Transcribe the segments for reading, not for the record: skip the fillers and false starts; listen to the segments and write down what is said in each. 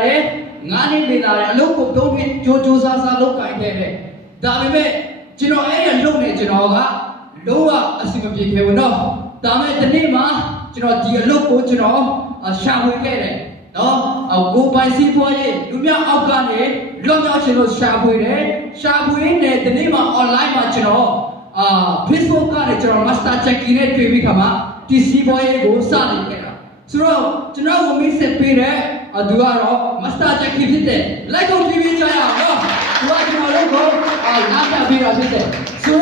래 나니 리나래 알로고 도미 조조사사 lok가이게 다음에 진호 애야 롱네 진호가 로와 아시면 비케고노 다음에 드니마 진호 디알로고 진호 샤보이게 너 고바이시포에 루미아 아웃가네 런냐치노 샤보이래 샤보이네 드니마 온라인마 진호 페이스북가네 진호 마스터 체키네 트위비 가마 디시보에 고사니게라 수로 진호 미세 피래 누가로 마스터 체키 피테 라이코 TV 자야 누가 진호로 나타 비라 피테 수로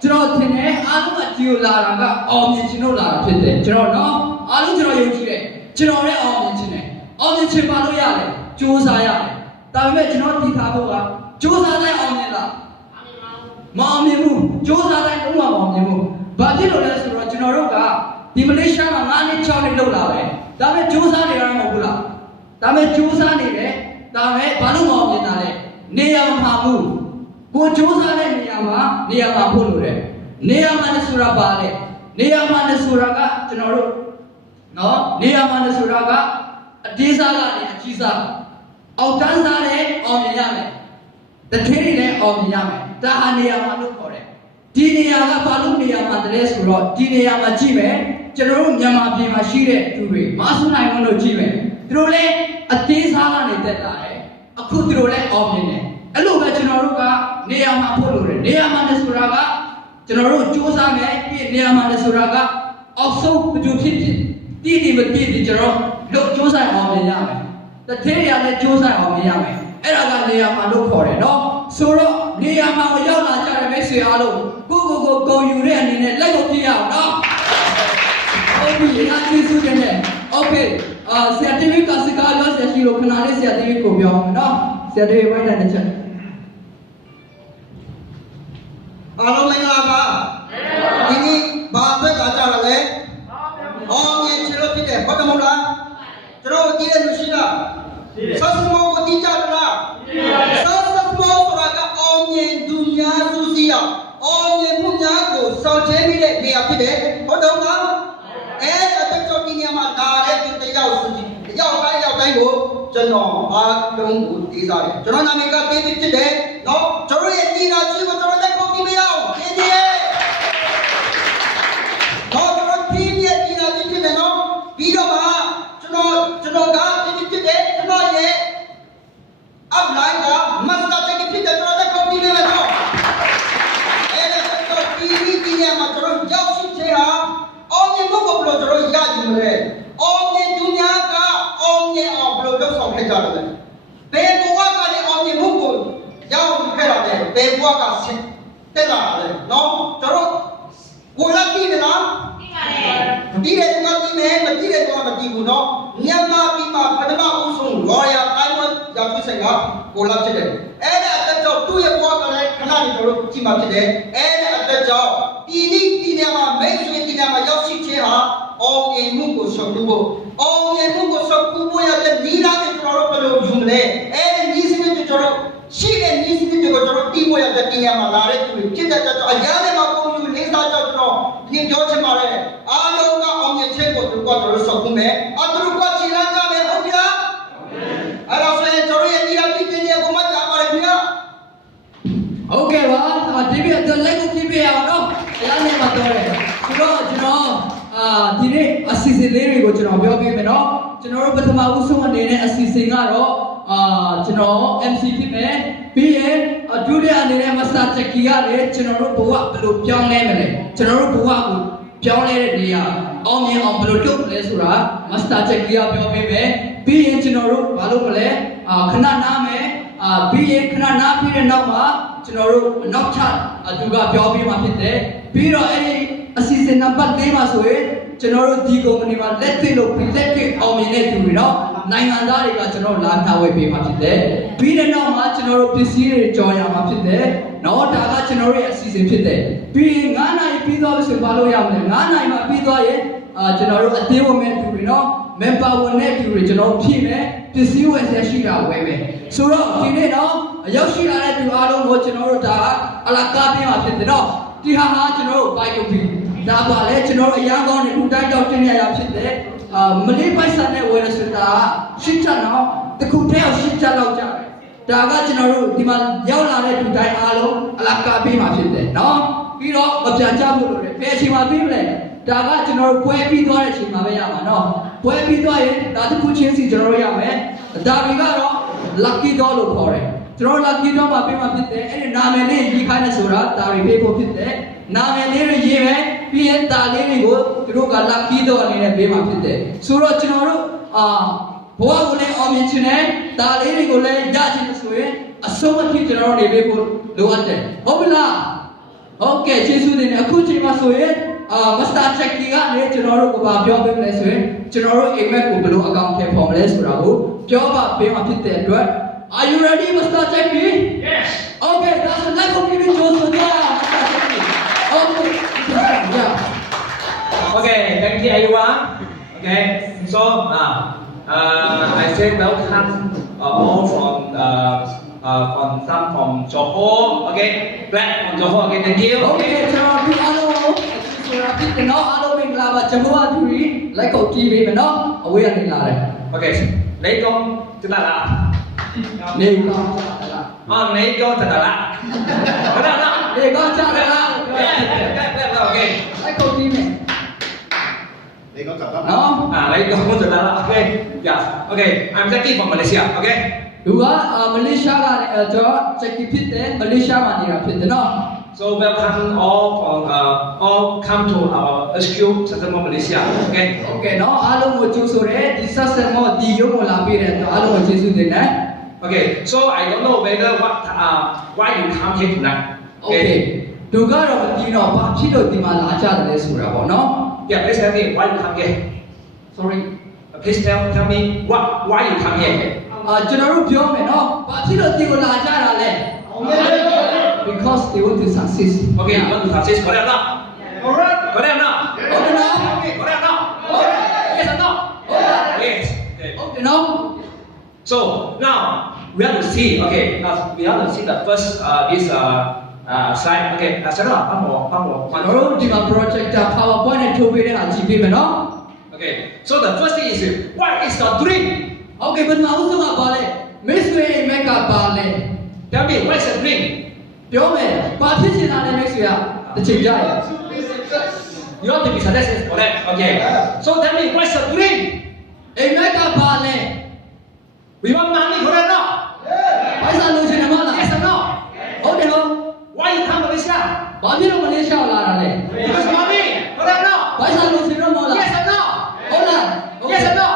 진호 티네 아루가 디올라라가 진호라 피테 진호노 아루 진호 용지래 진호네 진네 진치 바로 야래 조사야 다음에 진호 디타보가 조사대 엄니다 마음이무 조사대 동마 마음이무 바지로래 수로 진호로가 디말레이시아가 나니 처음에 놀라래 다음에 조사네라는 거구나 다음에 조사네래 다음에 바로 마음이나래 내야마무 고 조사네 내야마 보노래 내야마네 수라 바래 내야마네 수라가 진호로 내야마네 수라가 대사가네 지사 아우단사네 어미야메 대테리네 어미야메 다하네야마로 거래 디네야가 바로 네야마들의 수로 디네야마 지메 저로 냐마비마 시레 두리 마수나이모노 지메 들어래 대사가네 됐다래 아쿠 들어래 어미네 알로가 저로가 네야마 포로래 네야마네 수라가 저로 조사메 네야마네 수라가 없어 부족히 띠디 저로 조사에 어미야메 대테리야네 조사에 어미야메 에라가 네야마로 거래 너 서로 네야마고 열나자래 메시아로 고고고 고유래 아니네 레고 뛰어 너 오케이 아치 수제네 오케이 세티비 가스가로 세시로 그날에 세티비 고병 너 세티비 와이다네 ချက်အားလုံးမင်္ဂလာပါဒီနေ့ဘာအတွက်ကကြရလဲအောင်မြင်ချလို့ဖြစ်တယ်ဟုတ်တယ်မဟုတ်လားကျွန်တော်ကြည့်တဲ့လူရှိလားဆက်စမောကိုကြည့်ကြလားဆက်စမောဆိုတာကအောင်မြင်သူများစုစည်းအောင်အောင်မြင်မှုများကိုစောင့်ကြည့်မိတဲ့နေရာဖြစ်တယ်ဟုတ်တယ်မဟုတ်လားအဲ့ဒါတက်ကြောဒီနေရာမှာဒါလည်းသူတယောက်စုကြည့်ရောက်တိုင်းကိုကျွန်တော်အားလုံးကိုသိစားတယ်ကျွန်တော်နာမည်ကပေးပြီးဖြစ်တယ်နော်ကျွန်တော်ရဲ့ဒီနာကြီးကိုကျွန်တော်တက်ဖို့ပြီးမရအောင်ခင်းကြီးတော့ကျွန်တော်ပြင်းရဲ့ဒီနာကြီးဖြစ်တယ်နော်ပြီးတော့မှကျွန်တော်ကဖြစ်တယ်ကျွန်တော်ရဲ့ upline က master တက်ဖြစ်တယ်ကျွန်တော်တက်ဖို့ပြီးမယ်နော်အဲ့ဒါတော့ဒီနေရာမှာကျွန်တော်ရောက်ရှိချင်တာအောင်မြင်ဖို့ကိုဘယ်လိုကျွန်တော်ရကြည့်မလဲအောင်မြင်သူများကအောင်မြင်အောင်ဘယ်လိုလုပ်ဆောင်ခဲ့ကြတယ်လဲဘယ်ဘဝကလည်းအောင်မြင်မှုကိုရောက်ခဲ့တာလဲဘယ်ဘဝကဆက်တက်လာတယ်နော်ကျွန်တော်ကိုလာကြည့်နေလားကြည့်ပါတယ်ဒီတဲ့ကကြည့်နေမကြည့်တဲ့ကမကြည့်ဘူးနော်မြန်မာပြည်မှာပထမဦးဆုံး Royal Diamond ရောက်ရှိဆိုင်ကကိုလာဖြစ်တယ်အဲ့ဒါအသက်ကြောင့်သူ့ရဲ့ဘဝကလည်းခဏနေကျွန်တော်ကြည့်မှဖြစ်တယ်အဲ့ဒါအသက်ကြောင့်ဒီနေရာမှာမိတ်ဆွေဒီနေရာမှာရောက်ရှိခြင်းဟာအောင်မြင်မှုကိုဆောင်ဖို့အောင်မြင်မှုကိုဆောင်ဖို့ရတဲ့ဒီလာတဲ့ကျွန်တော်တို့ဘယ်လိုယူမလဲအဲ့ဒီညီစနစ်တွေကျွန်တော်ရှိတဲ့ညီစနစ်တွေကိုကျွန်တော်တီးဖို့ရတဲ့ဒီနေရာမှာလာတဲ့သူတွေဖြစ်တဲ့အတွက်အရာတွေမှာပုံယူလေးစားကြောင့်ကျွန်တော်ဒီပြောချင်ပါတယ်အားလုံးကအောင်မြင်ခြင်းကိုသူကကျွန်တော်ဆောင်ဖို့မယ်အတူတူကခြေလမ်းကြမယ်ဟုတ်ပြီလားအဲ့တော့ဆိုရင်ကျွန်တော်ရဲ့ဒီလာပြည်တဲ့ကိုမှကြားပါတယ်ခင်ဗျာဟုတ်ကဲ့ပါဒီပြတော့လက်ကိုကြည့်ပြရအောင်နော်အဲ့ဒါနဲ့မှတော့တယ်ဆိုတော့ကျွန်တော်ဒီနေ့အစီအစဉ်လေးတွေကိုကျွန်တော်ပြောပြမယ်နော်ကျွန်တော်တို့ပထမဦးဆုံးအနေနဲ့အစီအစဉ်ကတော့ကျွန်တော် MC ဖြစ်မယ်ပြီးရင်ဒုတိယအနေနဲ့ Master Jackie ကလည်းကျွန်တော်တို့ဘဝဘယ်လိုပြောင်းလဲမလဲကျွန်တော်တို့ဘဝကိုပြောင်းလဲတဲ့နေရာအောင်မြင်အောင်ဘယ်လိုလုပ်မလဲဆိုတာ Master Jackie ကပြောပြမယ်ပြီးရင်ကျွန်တော်တို့ဘာလုပ်မလဲခဏနားမယ်ပြီးရင်ခဏနားပြီးတဲ့နောက်မှာကျွန်တော်တို့နောက်ထပ်သူကပြောပြမှာဖြစ်တယ်ပြီးတော့အဲ့ဒီအစီအစဉ်နံပါတ်၄မှာဆိုရင်ကျွန်တော်တို့ဒီကုမ္ပဏီမှာလက်တွေ့လို့လက်တွေ့အောင်မြင်တဲ့သူတွေတော့နိုင်ငံသားတွေကကျွန်တော်လာထားဝယ်ပေးမှာဖြစ်တယ်ပြီးတဲ့နောက်မှာကျွန်တော်တို့ပစ္စည်းတွေကြော်ရမှာဖြစ်တယ်နော်ဒါကကျွန်တော်တို့ရဲ့အစီအစဉ်ဖြစ်တယ်ပြီးရင်9နာရီပြီးသွားလို့ဆိုဘာလို့ရမလဲ9နာရီမှာပြီးသွားရင်ကျွန်တော်တို့အသေးဝင်မဲ့သူတွေနော် member ဝင်တဲ့သူတွေကျွန်တော်ဖြည့်မယ်ပစ္စည်းဝယ်ဆက်ရှိတာဝယ်မယ်ဆိုတော့ဒီနေ့တော့ရောက်ရှိလာတဲ့သူအားလုံးကိုကျွန်တော်တို့ဒါအလာကားပေးမှာဖြစ်တယ်နော်ဒီဟာကျွန်တော်တို့ဘိုက်ကုန်ပြီဒါပါလေကျွန်တော်တို့အရန်ကောင်းတဲ့ဦးတိုင်းကြောင့်တင်ရရဖြစ်တယ်မလေးပိုက်ဆံနဲ့ဝယ်ရဆိုတာရှင်းချတော့တခု ဒါကကျွန်တော်တို့ဒီမှာရောက်လာတဲ့လူတိုင်းအားလုံးအလကားပေးမှာဖြစ်တယ်နော်ပြီးတော့မပြန်ကြဖို့လို့လည်းဘယ်အချိန်မှာပြီးမလဲဒါကကျွန်တော်တို့ပွဲပြီးသွားတဲ့အချိန်မှာပဲရမှာနော်ပွဲပြီးသွားရင်ဒါတစ်ခုချင်းစီကျွန်တော်တို့ရမယ်ဒါတွေကတော့ lucky draw လို့ခေါ်တယ်ကျွန်တော် lucky draw မှာပေးမှာဖြစ်တယ်အဲ့ဒီနာမည်လေးရေးခိုင်းနေဆိုတာဒါတွေပေးဖို့ဖြစ်တယ်နာမည်လေးတွေရေးမယ်ပြီးရင်ဒါလေးတွေကိုသူတို့က lucky draw အနေနဲ့ပေးမှာဖြစ်တယ်ဆိုတော့ကျွန်တော်တို့ဘဝကိုလည်းအောင်မြင်ခြင်းနဲ့ဒါလေးတွေကိုလည်းရခြင်းဆိုရင်အဆုံးအထိကျွန်တော်တို့နေပေးဖို့လိုအပ်တယ်ဟုတ်ပြီလားဟုတ်ကဲ့ကျေးဇူးတင်တယ်အခုချိန်မှာဆိုရင်မစတာချက်ကြီးကနေကျွန်တော်တို့ကပြောပေးမလဲဆိုရင်ကျွန်တော်တို့အိမ်မက်ကိုဘယ်လိုအကောင့်ထဲပေါ်မလဲဆိုတာကိုပြောပါပေးမှာဖြစ်တဲ့အတွက် Are you ready Mr. Jackie? Yes. Okay, that's a level giving to us yeah. Okay. Yeah. Okay, thank you everyone. Okay, so now I say welcome all from some from Johor. Okay, back from Johor. Okay, thank you. Okay,ကျွန်တော်ဒီအားလုံးကိုဆိုတာဖြစ်တယ်နော်အားလုံးမင်္ဂလာပါကျွန်တော်ကသူကြီးလိုက်ကိုကြည့်ပေးမယ်နော်အဝေးကနေလာတယ် Okay, lấy con chúng ta là နေကောင်းကြတာလား lấy con chúng ta là. Có được không? နေကောင်းကြတာလား Okay. လိုက်ကိုကြည့်မယ် 你講就得。 နော် Lấy con chúng ta là. Okay. Yes. Okay. I'm Jackie from Malaysia. Okay. သူကမလေးရှားကနေကျွန်တော်ချက်ကြီးဖြစ်တယ်မလေးရှားမှာနေတာဖြစ်တယ်နော် So welcome all from all come to our HQ Satsuma Malaysia. Okay. ဟုတ်ကဲ့နော်အားလုံးကိုကြိုးဆိုတယ်ဒီဆက်ဆက်မောဒီရုံးကိုလာပေးတဲ့အတွက်အားလုံးကိုကျေးဇူးတင်တယ် Okay. So I don't know whether why you come here tonight. โอเคသူကတော့မသိတော့ဘာဖြစ်လို့ဒီမှာလာကြတယ်လဲဆိုတာပေါ့နော် Yeah. Please tell me why you come here. sorry Please tell me why you come here. ကျွန်တော်တို့ပြောမယ်နော်ဘာဖြစ်လို့ဒီကိုလာကြတာလဲ because they want to succeed Okay. You want to success? Correct or not? Correct. Correct or not? ဟုတ်တယ်နော် Okay. Correct or not? Yes or no? Yes. Okay. ဟုတ်တယ်နော် So now we have to see. Okay. Now we have to see the first this slide. Okay. Set up. One more. ကျွန်တော်တို့ဒီမှာ projector powerpoint နဲ့ထုတ်ပေးတဲ့အားကြည့်ပေးမယ်နော် Okay. So the first thing is what is the dream? ဟုတ်ကဲ့ပထမဦးဆုံးကပါလဲမစ်ဆွေမက်ကပါလဲ Tell me what is the dream? ပြောမယ်ဘာဖြစ်ချင်တာလဲမစ်ဆွေကတစ်ချိန်ကြရ You have to be successful. Correct. Okay. So tell me what is the dream? အိမ်မက်ကပါလဲ We want money. Correct or not? ဘိုက်စာလို့ချင်တယ်မလား Yes or no? ဟုတ်တယ်ဟုတ် Why you come to Malaysia? ဘာဖြစ်လို့မလေးရှားလာတာလဲ Because money. Correct or not? ဘိုက်စာလို့ချင်တော့မလား Yes or no? ဟုတ်လား Yes or no?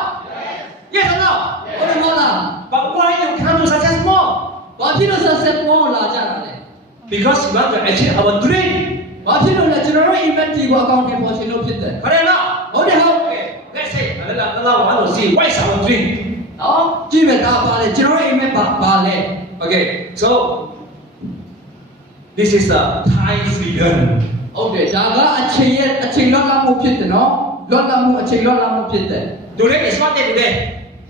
Yes or no? ဟုတ်တယ်မလား But why you come to success more? ဘာဖြစ်လို့ဆက်ဆက်ပေါ်လာကြတာလဲ Because we want to achieve our dream. ဘာဖြစ်လို့လဲကျွန်တော်တို့ event ဒီကိုအကောင့်ထဲပေါ်ရှင်လို့ဖြစ်တယ် Correct or not? ဟုတ်တယ်ဟုတ် Okay. Let's say now I want to see what is our dream. နော်ကြည့်မယ်ဒါပါလေကျွန်တော်တို့ event ပါလဲ Okay. So this is the time freedom. ဟုတ်တယ်ဒါကအချိန်လောကမှုဖြစ်တယ်နော်လောကမှုအချိန်လောကမှုဖြစ်တယ် Today is what day today?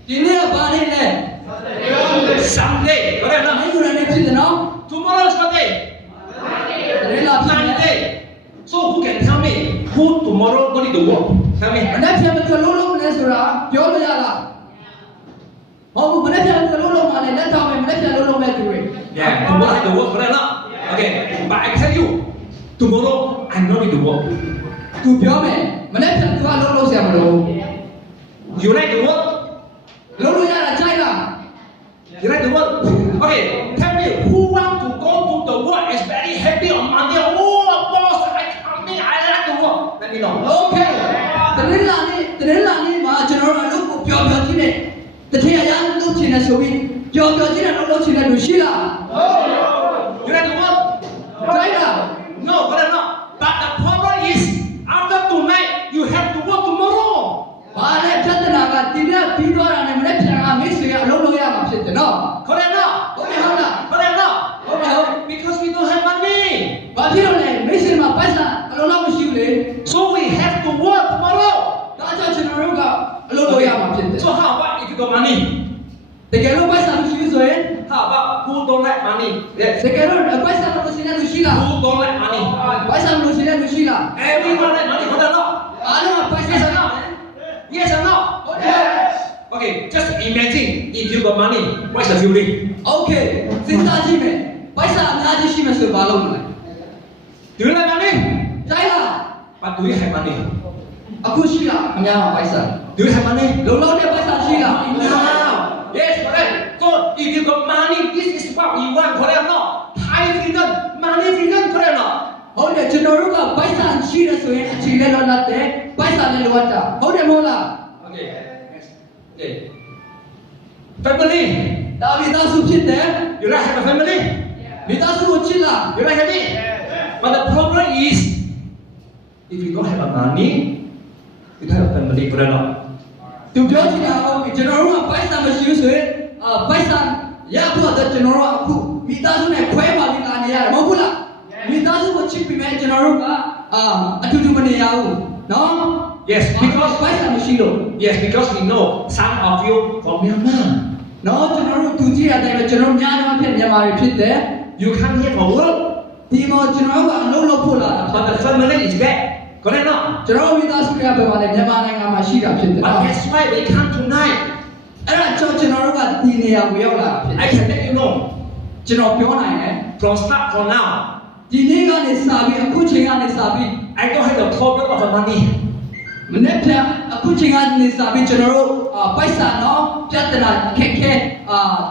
ဒီနေ့ကဘာနေ့လဲ Sunday. Correct or နိုင် not? ယူရနေဖြစ်တယ်နော် Tomorrow is what day? ဒီနေ့လာဖြစ်တယ် Monday. So who can tell me who tomorrow don't need to work? Tell me. မနေ့ပြန်မကလို့လို့မလဲဆိုတာပြောလို့ရလားဟုတ်ဘူးမနေ့ပြန်ကလို့လို့မလဲလက်ထောင်မယ်မနေ့ပြန်လို့လို့မဲ့သူတွေ Yeah, tomorrow need to work. Correct or not? Okay. But I tell you, tomorrow I don't need to work. သူပြောမယ်မနေ့ပြန်သူကလို့ဆရာမလို့ You like to work? လို့ရတာကြိုက်လား You like to work? Okay. Tell me who want to go to the work is very happy on Monday. Oh, boss, I coming. I like to work. Let me know. โอเคတရင်လာနေမှာကျွန်တော်တို့အလုပ်ကိုပျော်ပျော်ကြည့်နေတထင်အရန်လုပ်ချင်တယ်ဆိုပြီးပျော်ပျော်ကြည့်တယ်လုပ်ချင်တယ်လို့ရှိလား You like to work? ကြိုက်လား No, but not. But the problem is after tonight you have to work tomorrow. ဘာလဲပြဿနာကဒီနေ့ပြီးသွားတာနဲ့မနေ့ပြန်ကမိတ်ဆွေကအလုပ်လုပ်ရမှာဖြစ်တယ်နော် Correct or not? ဟုတ်တယ်ဟုတ်လား Correct or not? ဟုတ်တယ်ဟုတ် Because we don't have money. ဘာဖြစ်လို့လဲမိတ်ဆွေမှာပိုက်ဆံအလုံးလောက်မရှိဘူးလေ So we have to work tomorrow. ဒါကြောင့်ကျွန်တော်တို့ကအလုပ်လုပ်ရမှာဖြစ်တယ် So how about if you got money? တကယ်လို့ပိုက်ဆံမရှိဘူးဆိုရင် How about who don't like money? Yes. တကယ်လို့ပိုက်ဆံမရှိတဲ့လူရှိလား Who don't like money? ပိုက်ဆံမရှိတဲ့လူရှိလား Everyone like money. Correct or not? အားလုံးကပိုက်ဆံ Yes or no? Yes or no? ဟုတ်တယ် Okay. Okay, just imagine if you got money, what's the feeling? โอเคစဉ်းစားကြည့်မယ်ပိုက်ဆံအများကြီးရှိမှဆိုဘာလုပ်မလဲ Do you like money? ကြိုက်လား But do you have money? အခုရှိလားအများမှာပိုက်ဆံ Do you have money? လုံလောက်တဲ့ပိုက်ဆံရှိလား Now, yes, correct. So if you got money, this is what we want, correct or not? High freedom, money freedom, correct or not? ဟုတ်တယ်ကျွန်တော်တို့ကပိုက်ဆံရှိတယ်ဆိုရင်အချိန်လည်းလောတ်တယ်ပိုက်ဆံလည်းလိုအပ်တာဟုတ်တယ်မဟုတ်လား Okay, next. Okay. Family. ဒါမိသားစုဖြစ်တယ် You like have a family? မိသားစုကိုချစ်လား You like have it? But the problem is, if you don't have a money, you don't have a family, correct or not? သူပြောချင်တာဟုတ်ပြီကျွန်တော်တို့ကပိုက်ဆံမရှိဘူးဆိုရင်ပိုက်ဆံရဖို့အတွက်ကျွန်တော်တို့ကအခုမိသားစုနဲ့ခွဲပါပြီးလာနေရတယ်မဟုတ်ဘူးလားမိသားစုကိုချစ်ပြီးမဲ့ကျွန်တော်တို့ကအတူတူမနေရဘူးနော် Yes, because ပိုက်ဆံမရှိလို့ yes, because we know some of you from Myanmar. နော်ကျွန်တော်တို့သူကြည့်ရတဲ့အတိုင်းပဲကျွန်တော်များများဖြစ်မြန်မာတွေဖြစ်တယ် You come here for work, ဒီမှာကျွန်တော်တို့ကအလုပ်လုပ်ဖို့လာတာ but the family is back. Correct or not? ကျွန်တော်မိသားစုတွေကပဲပါတယ်မြန်မာနိုင်ငံမှာရှိတာဖြစ်တယ် But that's why they come tonight. အဲ့ဒါကြောင့်ကျွန်တော်တို့ကဒီနေရာကိုရောက်လာတာဖြစ်တယ် I can let you know ကျွန်တော်ပြောနိုင်တယ် from start from now. ဒီနေ့ကနေစပြီးအခုချိန်ကနေစပြီး I don't have the problem of the money. မနေ့ကအခုချိန်ကနေစပြီးကျွန်တော်တို့ပိုက်ဆံတော့ပြဿနာခက်ခဲ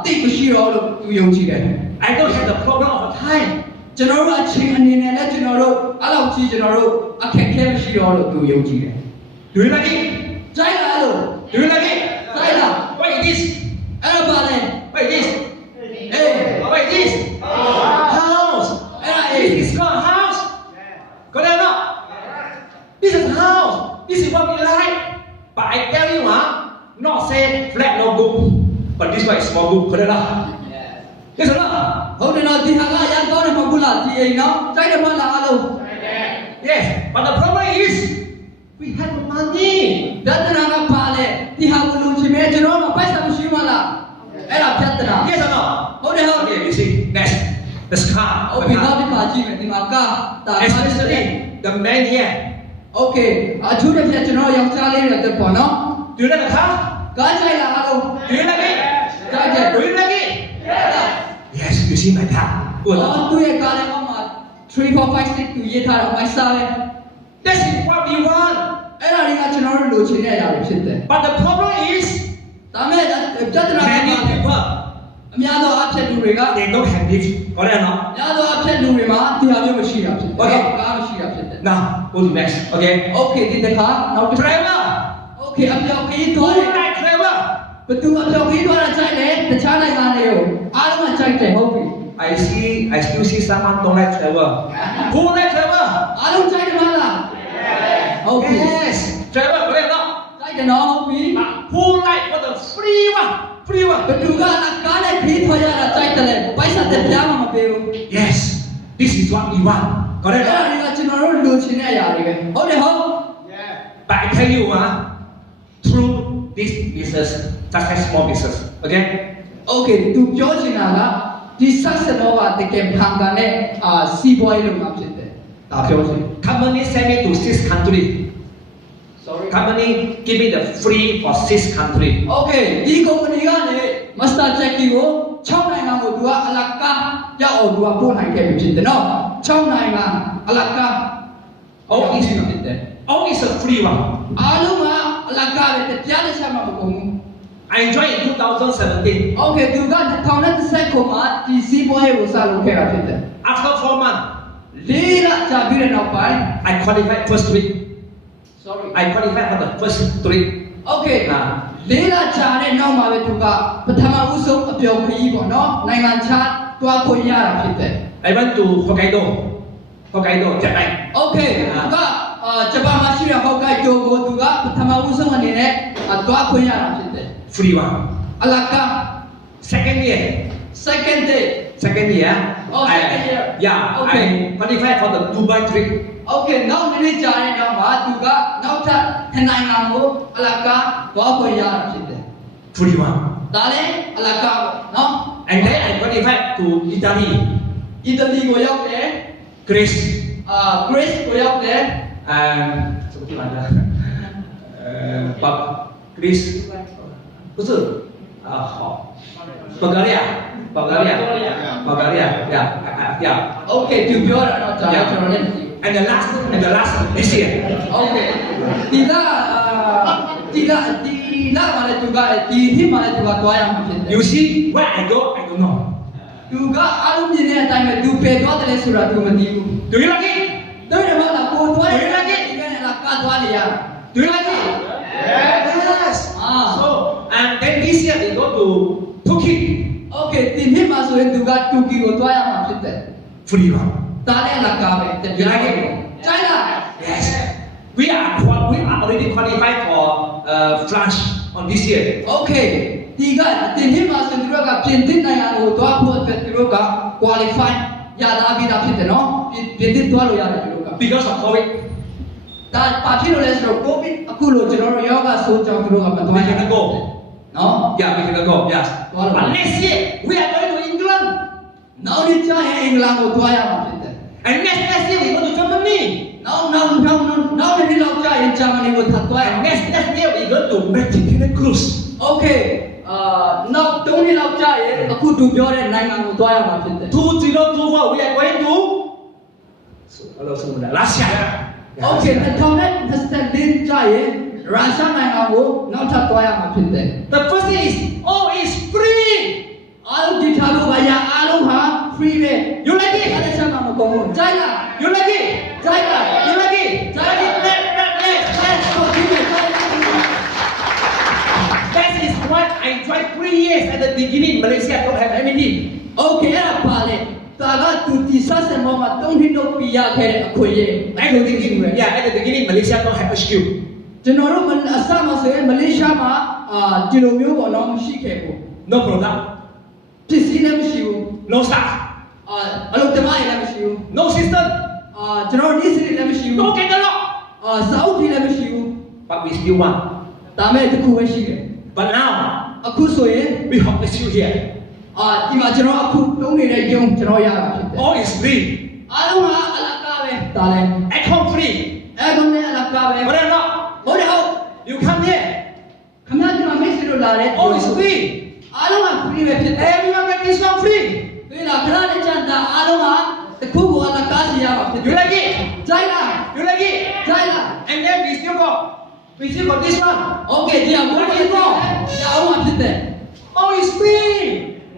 တိတ်မရှိတော့လို့သူယုံကြည်တယ် I don't have the problem of the time. ကျွန်တော်တို့အချိန်အနေနဲ့လည်းကျွန်တော်တို့အဲ့လောက်ကြီးကျွန်တော်တို့အခက်ခဲမရှိတော့လို့သူယုံကြည်တယ် Do you like it? ကြိုက်လားလို့ Do you like it? Right now. What is this? အဲ့ဒါပါလေ What is this? အေး What is this? House. အဲ့ဒါအေး This is called house. Correct or not? This is house. This is what we like. But I tell you, not say flat no good, but this one is small good. Correct or not? Yes or not? ဟုတ်တယ်နော်ဒီဟာကရန်ကောင်းတယ်မဟုတ်ဘူးလားဒီအိမ်နော်ကြိုက်တယ်မလားအားလုံး Yes. But the problem is, we have no money. ပြဿနာကပါလေဒီဟာကိုလုံချင်မဲ့ကျွန်တော်တို့ပိုက်ဆံမရှိမလားအဲ့ဒါပြဿနာ Yes or not? ဟုတ်တယ်ဟုတ် Okay, you see, next. The car. ဟုတ်ပြီနောက်တစ်ခါကြည့်မယ်ဒီမှာကတာ Especially the man here. โอเคအထူးတစ်ချက်ကျွန်တော်ယောက်ျားလေးတွေတက်ပေါ့နော် Do you like the car? ကားကြိုက်လားအားလုံး Do you like it? ကြိုက်တယ် Do you like it? Yes, you see my car. Good. သူ့ရဲ့ကားလေးပေါ်မှာ3 4 5 6သူရေးထားတာမိုက်စားပဲ That's what we want. အဲ့ဒါတွေကကျွန်တော်တို့လိုချင်တဲ့အရာတွေဖြစ်တယ် But the problem is, ဒါမဲ့ပြဿနာက many people အများသောအဖြစ်လူတွေက they don't have this. Correct or not? အများသောအဖြစ်လူတွေမှာဒီဟာမျိုးမရှိတာဖြစ်တယ်ကားမရှိတာဖြစ်တယ် Now, go to next. Okay. โอเคဒီတစ်ခါနောက်တစ်ခါ Driver. โอเคအပြောက်ကြီး Who သွားတယ် like driver? ဘသူအပြောက်ကြီးသွားတာကြိုက်တယ်တခြားနိုင်ငံတွေကိုအားလုံးကကြိုက်တယ်ဟုတ်ပြီ I still see someone don't like driver. Who like driver? အားလုံးကြိုက်တယ်မလားဟုတ်ပြီ Yes. Driver, correct or not? ကြိုက်တယ်နော်ဟုတ်ပြီ But who like for the free one? Free one. ဘသူကကားနဲ့ခီးထွက်ရတာကြိုက်တယ်လေပိုက်ဆံတက်ပြားမှမပေးဘူး Yes. This is what we want. အဲ့ Correct or ဒါ not? တွေကကျွန်တော်တို့လိုချင်တဲ့အရာတွေပဲဟုတ်တယ်ဟုတ် But I tell you, through this business, such a small business, okay? โอเคသူပြောချင်တာကဒီ success တော့ကတကယ်ဖန်ကန်တဲ့စီးပွားရေးလုပ်ငန်းဖြစ်တယ်ဒါပြောချင် Company send me to 6 countries. sorry Company give me the free for 6 countries. โอเคဒီ company ကနေ master Jackie ကို6နိုင်ငံကိုသူကအလကားရောက်အောင်သူကပို့နိုင်ခဲ့ပြီဖြစ်တယ်နော်6နိုင်ငံအလကား All is ဖြစ်တယ် all is a free one. အားလုံးကအလကားပဲတရားတစ်ချက်မှမကုန်ဘူး I joined in 2017. โอเคသူက2010ခုမှာဒီစီးပွားရေးကိုစလုပ်ခဲ့တာဖြစ်တယ် After 4 months, လေးလကြာပြီးတဲ့နောက်ပိုင်း I qualified first 3. sorry I qualified for the first 3. โอเคလေးလကြာတဲ့နောက်မှာပဲသူကပထမဦးဆုံးအပျော်ခရီးပေါ့နော်နိုင်ငံခြားတွားခွင့်ရတာဖြစ်တယ် I went to Hokkaido, Japan. โอเคသူကဂျပန်မှာရှိတဲ့ဟောက်ကိုဒိုကိုသူကပထမဦးဆုံးအနေနဲ့တွားခွင့်ရတာဖြစ်တယ် Free one. အလကား Second year, second day second year. Oh, second year. Yeah, Okay. I qualified for the Dubai trip. โอเคနောက်နေ့ကြာတဲ့နောက်မှာသူကနောက်ထပ်နှစ်နိုင်ငံကိုအလကားတွားခွင့်ရတာဖြစ်တယ် Free one. ဒါလည်းအလကားပေါ့နော် And then I qualified to Italy, အီတလီကိုရောက်တယ် Greece, Greece ကိုရောက်တယ် and something like that. But Greece, 不是好Bulgaria yeah Okay သူပြောတာတော့ကျွန်တော်လည်း and the last this year Okay ဒီလာမှာလည်းသူကဒီနှစ်မှာလည်းသူကသွားရမှာဖြစ်တယ် you see where I go I don't know သူကအားလုံးမြင်တဲ့အတိုင်းပဲသူပဲသွားတယ်ဆိုတာသူမသိဘူး do you like it တို့ရမလားကိုသွားရတဲ့ဒီကနေ့လာကသွားနေရ do you like it yes Ah. so and then this year they go to Turkey Okay ဒီနှစ်မှာဆိုရင်သူကတူကီကိုသွားရမှာဖြစ်တယ် free one တားတဲ့လာကပဲတကယ်လိုက်ချိုင်းလား yes we are already qualified for France on this year Okay ဒီနှစ်မှာဆိုသူတို့ကပြင်သစ်နိုင်ငံကိုသွားဖို့အတွက်သူတို့က qualify ရလာပြီးသားဖြစ်တယ်နော်ပြင်သစ်သွားလို့ရတယ်သူတို့က because of COVID ဒါဘာဖြစ်လို့လဲဆိုတော့ COVID အခုလို့ကျွန်တော်တို့ယောဂဆိုးကြောင့်သူတို့ကမသွားရဘူးနော် yeah we can go yes but next year we are going to England နောက်နေ့ကျရင်အင်္ဂလန်ကိုသွားရမှာဖြစ်တယ် and next year we go to Germany နောက်နေ့လောက်ကျရင်ဂျာမနီကိုထပ်သွားရ and မယ် next year we go to Mediterranean cruise Okay နောက်3နှစ်လောက်ကျရင်အခုသူပြောတဲ့နိုင်ငံကိုသွားရမှာဖြစ်တယ် 2024 we are going to Russia Okay 2024ကျရင်ရုရှားနိုင်ငံကိုနောက်ထပ်သွားရမှာဖြစ်တယ် the first thing is all is free အားလုံးဒီထားလို့ပါရအားလုံးဟာ free ပဲ you like it အဲ့ဒါချက်မှမကုန်ဘူးကြိုက်လား you like it ကြိုက်လား you like it ကြိုက်တယ်let's go that is what I tried 3 years at the beginning Malaysia don't have anything Okay အဲ့ဒါပါလေဒါကသူဒီဆက်စံပေါ်မှာ3နှစ်တော့ပြရခဲ့တဲ့အခွင့်အရေး at the beginning yeah at the beginning Malaysia don't have HQ ကျွန်တော်တို့အစမှာဆိုရင်မလေးရှားမှာဒီလိုမျိုးပေါ့နော်မရှိခဲ့ဘူး no product ပစ္စည်းလည်းမရှိဘူး no staff အလုပ်သမားတွေလည်းမရှိဘူး no system ကျွန်တော်နေ့စဉ်လည်းမရှိဘူး no catalog စာအုပ်တွေလည်းမရှိဘူး but we still want ဒါမဲ့တစ်ခုပဲရှိတယ် but now အခုဆိုရင် we have HQ here ဒီမှာကျွန်တော်အခုတုံးနေတဲ့ရုံကျွန်တော်ရတာဖြစ်တယ် all is free အားလုံးကအလကားပဲဒါလည်း aircon free အဲ့ကောင်လည်းအလကားပဲ but not ဟုတ်တယ်ဟုတ် you come here ခမရဒီမှာမိတ်ဆွေတို့လာတယ် all is free အားလုံးက free ပဲဖြစ်တယ် everyone get this one free ဒီလားခဏနဲ့ကြတာအားလုံးကတစ်ခုကိုအလကားစီရမှာဖြစ်တယ် you like it ကြိုက်လား you like it ကြိုက်လား and then we still got this one Okay ဒီအောင်ဘာဖြစ်တော့ရအောင်ဖြစ်တယ် all is free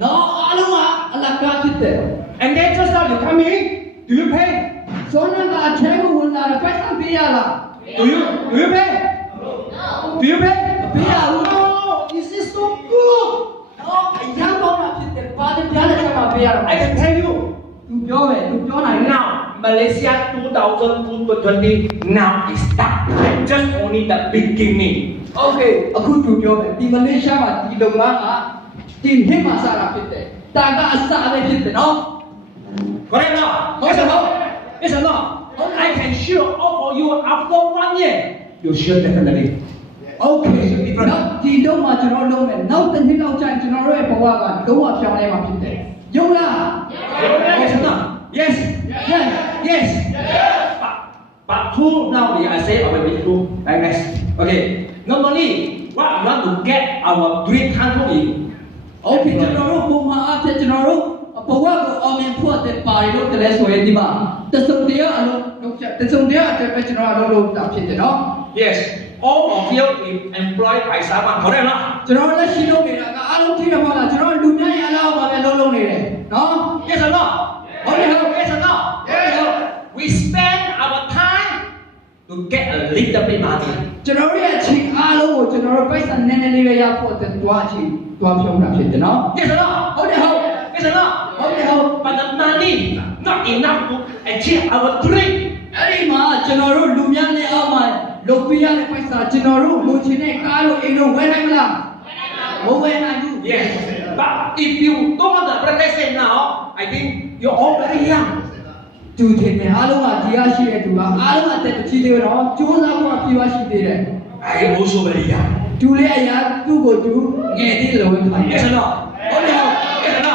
နော်အားလုံးကအလကားဖြစ်တယ် and then just now you come in do you pay ဆိုတော့ကအထဲကိုဝင်လာတယ်ပတ်စံပေးရလား do you pay do you pay ပေးရဘူး no this is so good နော်အရန်ကောင်းတာဖြစ်တယ်ပါတယ်ပြားတဲ့ချက်မှာပေးရတော့ I can tell you သူပြောမယ်သူပြောနိုင်တယ် now Malaysia 2020 now is start just only the beginning Okay အခုသူပြောမယ်ဒီမလေးရှားမှာဒီလုပ်ငန်းကဒီနှစ်မှာစတာဖြစ်တယ်တာကအစပဲဖြစ်တယ်နော် correct no yes or no yes or no I can sure offer you after 1 year you sure definitely Okay နော်ဒီတော့မှကျွန်တော်လုံးမယ်နောက်တစ်နှစ်လောက်ကျရင်ကျွန်တော်တို့ရဲ့ဘဝကလုံးဝပြောင်းလဲမှာဖြစ်တယ်ယုံလား yes or no yes Yes yes but who now we are say our big two like this okay normally what I want to get our dream country Okay ကျွန်တော်တို့ပုံမှန်အားဖြင့်ကျွန်တော်တို့ဘဝကိုအောင်မြင်ဖို့အတွက်ပါရီလို့တလဲဆိုရင်ဒီမှာတစုံတရာအလုပ်လုပ်ချက်တစုံတရာအတွက်ပဲကျွန်တော်အလုပ်လုပ်တာဖြစ်တယ်နော် yes all of you is employed by someone correct နော် ကျွန်တော်လက်ရှိလုပ်နေတာကအားလုံးသိရမှာလားကျွန်တော်လူများရဲ့အလုပ်ပါပဲလုပ်နေတယ်နော် yes or no ဟုတ်တယ်ဟုတ် yes or no we spend our time to get a little bit money ကျွန်တော်ရဲ့အချိန်အားလုံးကိုကျွန်တော်တို့ပိုက်ဆံနည်းနည်းလေးပဲရဖို့အတွက်တွားချီတွားဖြုံးတာဖြစ်တယ်နော် yes or no ဟုတ်တယ်ဟုတ် yes or no ဟုတ်တယ်ဟုတ် but the money not enough to achieve our dream အဲ့ဒီမှာကျွန်တော်တို့လူများနဲ့အောက်မှာလုပ်ပြရတဲ့ပိုက်ဆံကျွန်တော်တို့လူချင်းနဲ့ကားလို့အိမ်တို့ဝယ်နိုင်မလားမဝယ်နိုင်ဘူး yes but if you don't want the practice now I think you're all very young သူတင်တယ်အားလုံးကဒီရရှိတဲ့သူကအားလုံးအသက်တစ်ချီသေးတော့ကျိုးစားဖို့ပြပါရှိသေးတယ် I am also very young သူလည်းအရာသူ့ကိုသူငယ်သေးတယ်လို့ခိုင်းတယ် yes or no ဟုတ်တယ်ဟုတ် yes or no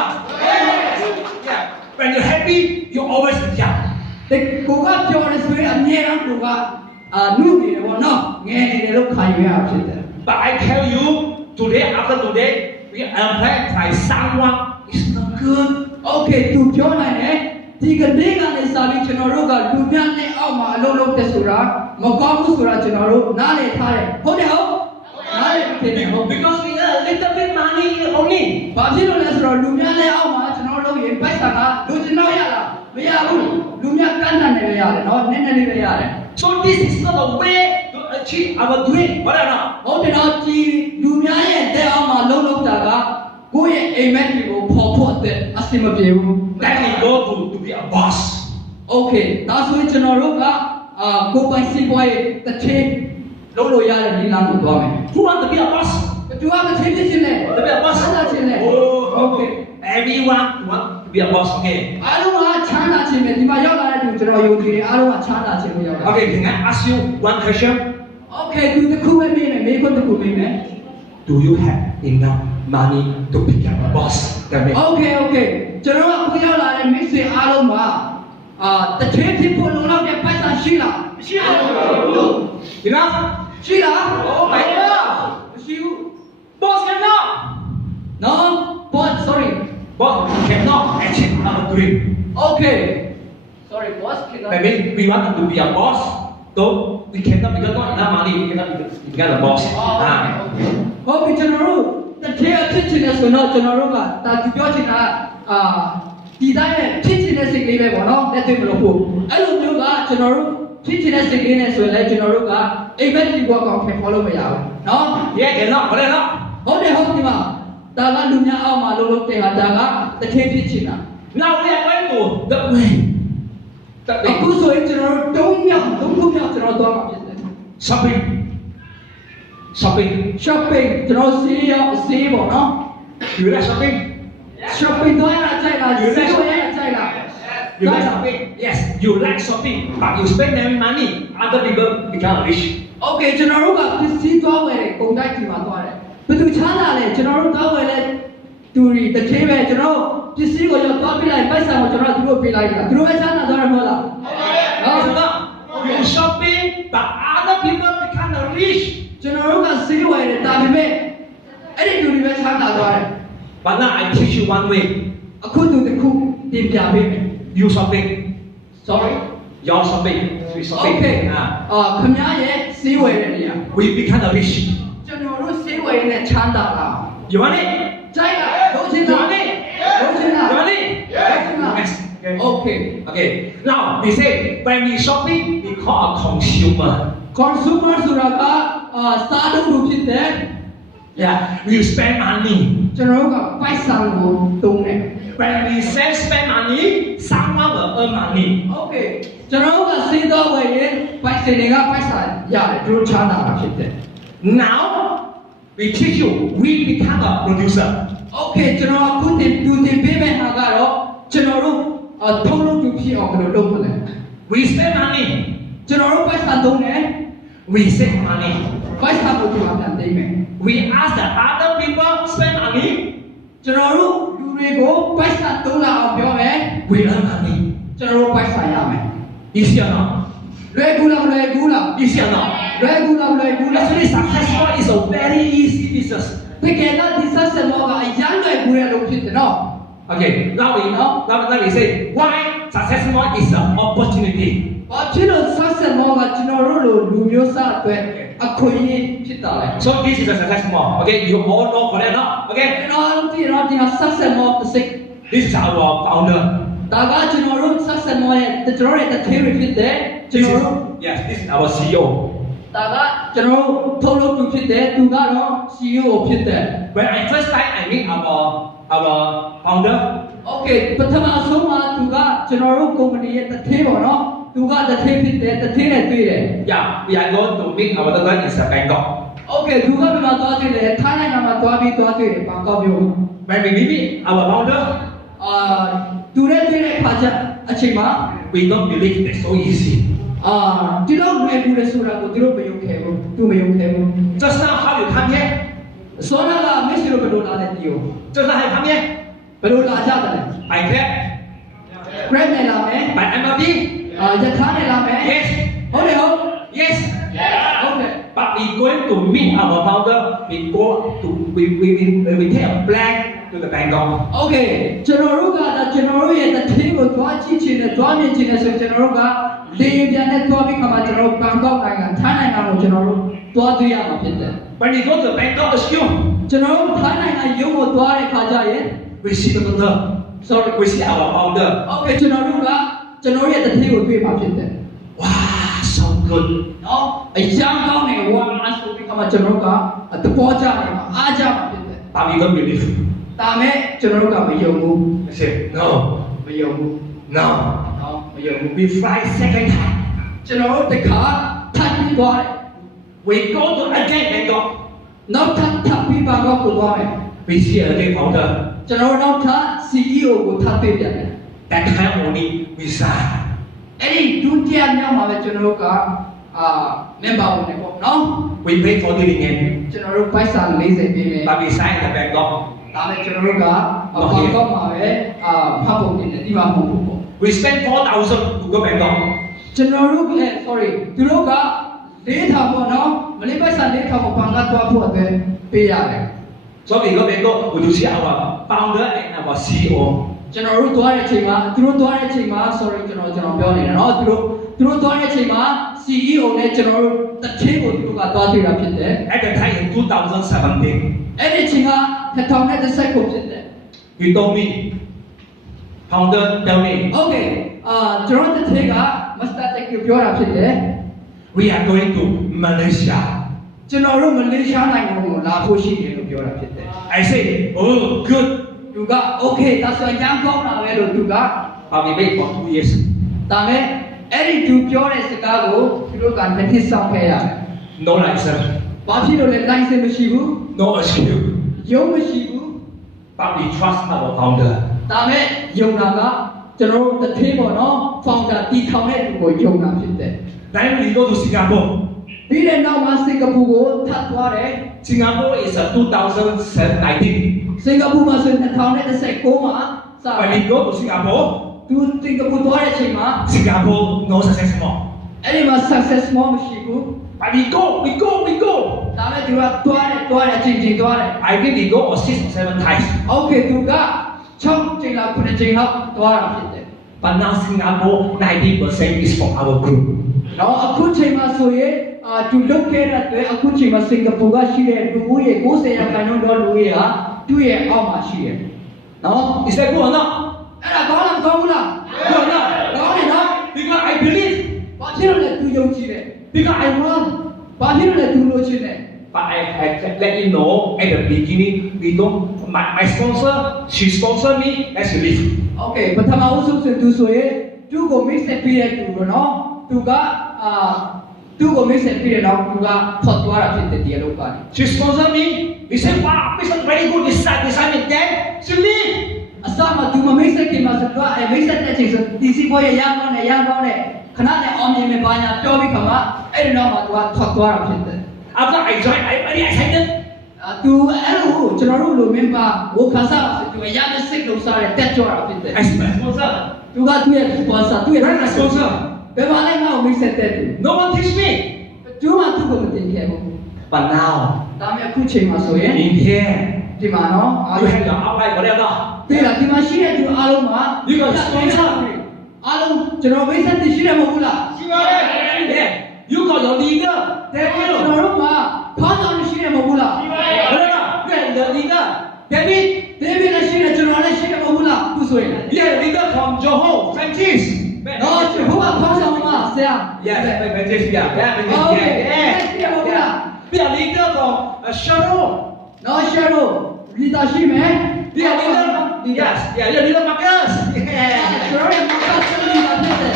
yeah when you're happy you're always young ဒီကိုကပြောရဆိုရင်အမြဲတမ်းကိုကနုနေတယ်ပေါ့နော်ငယ်နေတယ်လို့ခိုင်းရဖြစ်တယ် but I tell you today after today we apply by someone is not good. โอเคသူပြောနိုင်တယ်ဒီကနေ့ကနေစပြီးကျွန်တော်တို့ကလူများနဲ့အောက်မှာအလုံးလုံးတက်ဆိုတာမကောင်းဘူးဆိုတာကျွန်တော်တို့နားလည်ထားတယ်ဟုတ်တယ်ဟုတ်နားလည်တယ်ဟုတ် Because we earn a little bit money only. ဘာဖြစ်လို့လဲဆိုတော့လူများနဲ့အောက်မှာကျွန်တော်တို့ရေပိုက်ဆံကလူကျွန်တော်ရလားမရဘူးလူများကန့်တတ်နေပဲရတယ်နော်နည်းနည်းလေးပဲရတယ် So this is not a way to achieve our dream. ဟုတ်တယ်နော် ဟုတ်တယ်နော်ဒီလူများရဲ့တဲ့အောက်မှာလုံးလုံးတာကကိုယ့်ရဲ့အိမ်မက်တွေကိုပေါ်ဖို့အတွက်အဆင်မပြေဘူး Then we go to be a boss. โอเคဒါဆိုရင်ကျွန်တော်တို့ကကိုယ်ပိုင်စီးပွားရေးတစ်ချိန်လုံးလို့ရတဲ့ဒီလမ်းကိုသွားမယ် Who want to be a boss? သူကတစ်ချိန်ဖြစ်ချင်းနဲ့ To be a boss. ဆန္ဒချင်းနဲ့ Oh, okay. Everyone want to be a boss. Okay. အားလုံးကချမ်းသာခြင်းပဲဒီမှာရောက်လာတဲ့သူကျွန်တော်ယုံကြည်တယ်အားလုံးကချမ်းသာခြင်းကိုရောက်လာ Okay, can I ask you one question? โอเคသူတစ်ခုပဲမေးမယ်မေးခွန်းတစ်ခုမေးမယ် Do you have enough money to become a boss? Tell me. โอเคကျွန်တော်ကခုရောက်လာတဲ့မိတ်ဆွေအားလုံးမှာတစ်ချိန်ဖြစ်ဖို့လုံလောက်တဲ့ပိုက်ဆံရှိလားမရှိပါဘူး Enough? ရှိလား Oh my God. မရှိဘူး Boss cannot. no but sorry Boss cannot achieve our dream. okay sorry boss cannot That means we want to be a boss. So we cannot because not enough money. We cannot become a boss. ဟုတ်ပြီကျွန်တော်တို့တစ်ထည့်အဖြစ်ချင်တယ်ဆိုတော့ကျွန်တော်တို့ကဒါသူပြောချင်တာဒီတိုင်းနဲ့ဖြစ်ချင်တဲ့စိတ်ကလေးပဲပေါ့နော်လက်တွေ့မလို့ဖို့အဲ့လိုမျိုးကကျွန်တော်တို့ဖြစ်ချင်တဲ့စိတ်ကလေးနဲ့ဆိုရင်လည်းကျွန်တော်တို့ကအိမ်မက်ဒီဘောကောင်ဖြစ်ဖော်လို့မရဘူးနော် Yeah, cannot. ဟုတ်တယ်နော် ဟုတ်တယ်ဟုတ်ဒီမှာဒါကလူများအောက်မှာလုံးလုံးတဲ့ဟာဒါကတစ်ထည့်ဖြစ်ချင်တာ Now we are going to the way. အခုဆိုရင်ကျွန်တော်တို့၃ခုမြောက်ကျွန်တော်သွားမှာဖြစ်တယ် Shopping. Shopping. shopping ကျွန်တော်စီးပေါ့နော် You like shopping? shopping သွားရကြိုက်လားစီးရကြိုက်လား You like shopping? Yes, you like shopping, but you spend every money. Other people become rich. Okay ကျွန်တော်တို့ကပစ္စည်းသွားဝယ်တယ်ကုန်တိုက်ကြီးမှာသွားတယ်ဘယ်သူချမ်းသာလဲကျွန်တော်တို့သွားဝယ်လဲသူတွေတစ်သေးပဲကျွန်တော်ပစ္စည်းကိုရောက်သွားပြလိုက်ပိုက်ဆံကိုကျွန်တော်တို့ပေးလိုက်တာသူတို့ပဲချမ်းသာသွားတယ်မဟုတ်လား No, you shopping, but other people become rich. ကျွန်တော်တို့ကစီးဝယ်တယ်ဒါပေမဲ့အဲ့ဒီလူတွေပဲချမ်းသာသွားတယ် But now I teach you one way. အခုသူတစ်ခုတင်ပြပေးမယ် You shopping, sorry your shopping, we shopping. okay ခင်ဗျားရဲ့စီးဝယ်တဲ့နေရာ We become rich. ကျွန်တော်တို့စီးဝယ်နေတဲ့ချမ်းသာလား You want it? ကြိုက်လားလုံးချင်း You လား want it? လုံးချင်းလား You want it? Yes. okay Okay. Now we say when we shopping, we call a consumer. consumer ဆိုတာကစားလို့လူဖြစ်တယ် Yeah, we spend money. ကျွန်တော်တို့ကပိုက်ဆံကိုသုံးတယ် When we spend money, someone will earn money. okay ကျွန်တော်တို့ကစေးတော့ဝယ်ရင်ပိုက်ဆံတွေကပိုက်ဆံရတယ်သူတို့ချမ်းသာတာဖြစ်တယ် Now we teach you. We become a producer. okay ကျွန်တော်အခုတင်ပေးမယ့်ဟာကတော့ကျွန်တော်တို့ထုတ်လုပ်သူဖြစ်အောင်ဘယ်လိုလုပ်မလဲ We spend money. ကျွန်တော်တို့ပိုက်ဆံသုံးတယ် We save money. ပိုက်ဆံကိုဒီမှာပြန်သိမ်းမယ် We ask the other people spend money. ကျွန်တော်တို့လူတွေကိုပိုက်ဆံသုံးလာအောင်ပြောမယ် We earn money. ကျွန်တော်တို့ပိုက်ဆံရမယ် Easy or not? လွယ်ကူလားမလွယ်ကူလား Easy or not? လွယ်ကူလားမလွယ်ကူလား Actually, successful is a very easy business. တကယ်တော့ဒီဆက်ဆက်မောကအရန်လွယ်ကူတဲ့လုပ်ဖြစ်တယ်နော် Okay. Now we say why successful is an opportunity. ဘာဖြစ်လို့ဆက်ဆက်မောကကျွန်တော်တို့လိုလူမျိုးစားအတွက်အခွင့်အရေးဖြစ်တာလဲ So this is a successful. Okay, you all know for that, no? Okay. ကျွန်တော်တို့ဒီတော့ဒီမှာဆက်ဆက်မောတစ်စိတ် This is our founder. ဒါကကျွန်တော်တို့ဆက်ဆက်မောရဲ့ကျွန်တော်ရဲ့တစ်သေးဖြစ်တယ်ကျွန် This တော် is တို့ yes. This is our CEO. ဒါကကျွန်တော်တို့ထုတ်လုပ်သူဖြစ်တယ်သူကတော့ CEO ဖြစ်တယ် When I first time I meet our founder. Okay ပထမဆုံးမှာသူကကျွန်တော်တို့ကုမ္ပဏီရဲ့တစ်သေးပေါ့နော်သူကတစ်သေးဖြစ်တယ်တစ်သေးနဲ့တွေ့တယ် Yeah, we are going to meet our daughter in Bangkok. Okay သူကဘယ်မှာသွားတွေ့လဲထိုင်းနိုင်ငံမှာသွားတွေ့တယ်ဘန်ကောက်မြို့ When we meet our founder, သူနဲ့တွေ့တဲ့အခါကျအချိန်မှာ we don't believe it's so easy. ဒီလောက်လွယ်ကူတယ်ဆိုတာကိုသူတို့မယုံခဲ့ဘူးသူမယုံခဲ့ဘူး Just now how you come here? စောနာကမက်ဆီလိုဘယ်လိုလာလဲတီယို Just now how you come here? ဘယ်လိုလာကြတယ်လဲ By Grab, Grab နဲ့လာမယ် by MRT. ယထာနဲ့လာမယ် Yes, ဟုတ်တယ်ဟုတ် yes.ဟုတ်တယ် By but we going to meet our founder. We go to we take a plane to the Bangkok. โอเคကျွန်တော်တို့ကကျွန်တော်တို့ရဲ့တထင်းကိုတွားကြည့်ချင်တယ်တွားမြင်ချင်တယ်ဆိုကျွန်တော်တို့ကလေပြန်နဲ့တွားပြီးခါမှာကျွန်တော်တို့ဘန်ကောက်နိုင်ငံထိုင်းနိုင်ငံကိုကျွန်တော်တို့တွားတွေ့ရမှာဖြစ်တယ် When we go to Bangkok, excuse, ကျွန်တော်တို့ထိုင်းနိုင်ငံရုံးကိုတွားတဲ့ခါကျရင် we see the founder. Sorry, we see our founder. โอเคကျွန်တော်တို့ကကျွန်တော်ရဲ့တထင်းကိုတွေ့မှာဖြစ်တယ် Wow, so good. နော်အရာကောင်းတယ်ဝါဆိုပြီးခါမှာကျွန်တော်တို့ကသဘောကျတယ်မှာအားကြမှာဖြစ်တယ် But we don't believe. ဒါမဲ့ကျွန်တော်တို့ကမယုံဘူး I say, no, မယုံဘူး no. နော်မယုံဘူး We fly second time. ကျွန်တော်တို့တခါထိုင်းပြီးသွားတယ် We go to again Bangkok. နောက်ထပ်ပြီးဘန်ကောက်ကိုသွားတယ် We see again founder. ကျွန်တော်တို့နောက်ထပ် CEO ကိုထပ်တွေ့ပြန်တယ် That time only we sign. အဲ့ဒီဒုတိယမြောက်မှာပဲကျွန်တော်တို့ကmember ဝင်တယ်ပေါ့နော် We pay for the ringgit. ကျွန်တော်တို့ပိုက်ဆံ40ပေးမယ် But we sign at Bangkok. ဒါမဲ့ကျွန်တော်တို့ကဘန်ကောက်မှာပဲဖတ်ဖို့ပြင်တယ်ဒီမှာမဟုတ်ဘူးပေါ့ We spend 4,000 to go Bangkok. ကျွန်တော်တို့sorry သူတို့က4,000ပေါ့နော်မလေးပိုက်ဆံ4,000ကိုဘန်ကောက်သွားဖို့အတွက်ပေးရတယ် So we go Bangkok, we to see our founder and our CEO. ကျွန်တော်တို့သွားတဲ့အချိန်မှာသူတို့သွားတဲ့အချိန်မှာ sorry ကျွန်တော်ပြောနေတယ်နော်သူတို့သွားတဲ့အချိန်မှာ CEO နဲ့ကျွန်တော်တို့တချင်းကိုသူတို့ကသွားတွေ့တာဖြစ်တယ် At the time in 2017, အဲ့ဒီအချိန်က2010ကိုဖြစ်တယ် he told me, founder tell me, Okay ကျွန်တော်တချင်းက Master Tech ကိုပြောတာဖြစ်တယ် we are going to Malaysia. ကျွန်တော်တို့မလေးရှားနိုင်ငံကိုလာဖို့ရှိတယ်လို့ပြောတာဖြစ်တယ် I say, oh, good. သူက Okay ဒါဆိုရင်ကောင်းတာပဲလို့သူက But we wait for 2 years. ဒါမဲ့အဲ့ဒီသူပြောတဲ့စကားကိုသူတို့ကတစ်နှစ်ဆောင်ခဲ့ရတယ် No license, ဘာဖြစ်လို့လဲ license မရှိဘူး no excuse. ရုံးမရှိဘူး But we trust our founder. ဒါမဲ့ယုံတာကကျွန်တော်တို့တစ်ထင်းပေါ့နော် founder တီထောင်တဲ့လူကိုယုံတာဖြစ်တယ် Then we go to Singapore. ပြီးတဲ့နောက်မှာစင်ကာပူကိုထပ်သွားတယ် Singapore is 2019. စင်ကာပူမှာဆို2019မှာစ When we go to Singapore, သူစင်ကာပူသွားတဲ့အချိန်မှာ Singapore no success more. အဲ့ဒီမှာ success မရှိဘူး But we go. ဒါမဲ့သူကသွားတယ်အချိန်သွားတယ် I think we go 6 or 7 times. Okay သူက6ချိန်လောက်9ချိန်လောက်သွားတာဖြစ်တယ် But now Singapore 90% is from our group. နော်အခုချိန်မှာဆိုရင်သူလုတ်ခဲ့တဲ့အတွက်အခုချိန်မှာစင်ကာပူကရှိတဲ့လူဦးရေ90ရာခိုင်နှုန်းတော့လူဦးရေဟာသူ့ရဲ့အောက်မှာရှိတယ်နော် Is that good or not? အဲ့ဒါကောင်းလားမကောင်းဘူးလား Good or not? ကောင်းတယ်နော် Because I believe. ဘာဖြစ်လို့လဲသူယုံကြည်တယ် Because I want. ဘာဖြစ်လို့လဲသူလိုချင်တယ် But I let you know at the beginning, we don't. My sponsor, she sponsor me. Let's believe. Okay ပထမဦးဆုံးဆိုသူဆိုရင်သူ့ကိုမိတ်ဆက်ပေးတဲ့သူပေါ့နော်သူကသူ့ကိုမိတ်ဆက်ပေးတဲ့တော့သူကဖောက်သွားတာဖြစ်တယ်ဒီအလုပ်ကနေ She sponsor me. We say, wow, this is very good. This side, then she leave. အစမှသူမမိတ်ဆက်ခင်မှာဆိုတော့မိတ်ဆက်တဲ့ချိန်ဆိုဒီစီပေါ်ရရကောင်းတယ်ခဏနဲ့အောင်မြင်မယ်ဘာညာပြောပြီးခါမှာအဲ့ဒီတော့မှသူကထွက်သွားတာဖြစ်တယ် After I joined, I very excited. သူအဲ့လိုကျွန်တော်တို့လိုမင်းပါဝခါစားဆိုသူရတဲ့စိတ်လုံးစားတဲ့တက်ကြွတာဖြစ်တယ် I my sponsor. သူကသူ့ရဲ့ sponsor သူ့ရဲ့ Where's my sponsor? ဘယ်မှာလဲငါ့ကိုမိတ်ဆက်တဲ့သူ No one teach me. သူကသူ့ကိုမတင်ခဲ့ဘူး But now, ဒါပေမဲ့အခုချိန်မှာဆိုရင် in here, ဒီမှာနော် you have your outline, whatever. ဒီလားဒီမှာရှိတဲ့သူအားလုံးမှာ You got sponsor. အားလုံးကျွန်တော်မိတ်ဆက်တည်ရှိတယ်မဟုတ်ဘူးလား ရှိပါတယ် Yeah. You got your leader. ကျွန် Daniel. တော်တို့မှာဖောင်းဆောင်ရှိတယ်မဟုတ်ဘူးလား Whatever. You have the leader. David. ဒေးဗစ်လည်းရှိတယ်ကျွန်တော်လည်းရှိတယ်မဟုတ်ဘူးလားသူဆိုရင် You have leader from Johor, Francis. နော်ကျွန်တော်ကဖောင်းဆောင်မှာဆရာ Yes, Francis. Yeah. Okay. Yeah. Yeah. We are leader from Sharon. နော်ရှာရိုလီတာရှိမယ် We are leader. Yes. Yeah. You are leader Marcus. ကျွန်တော်ရဲ့မကတ်စလီတာဖြစ်တယ်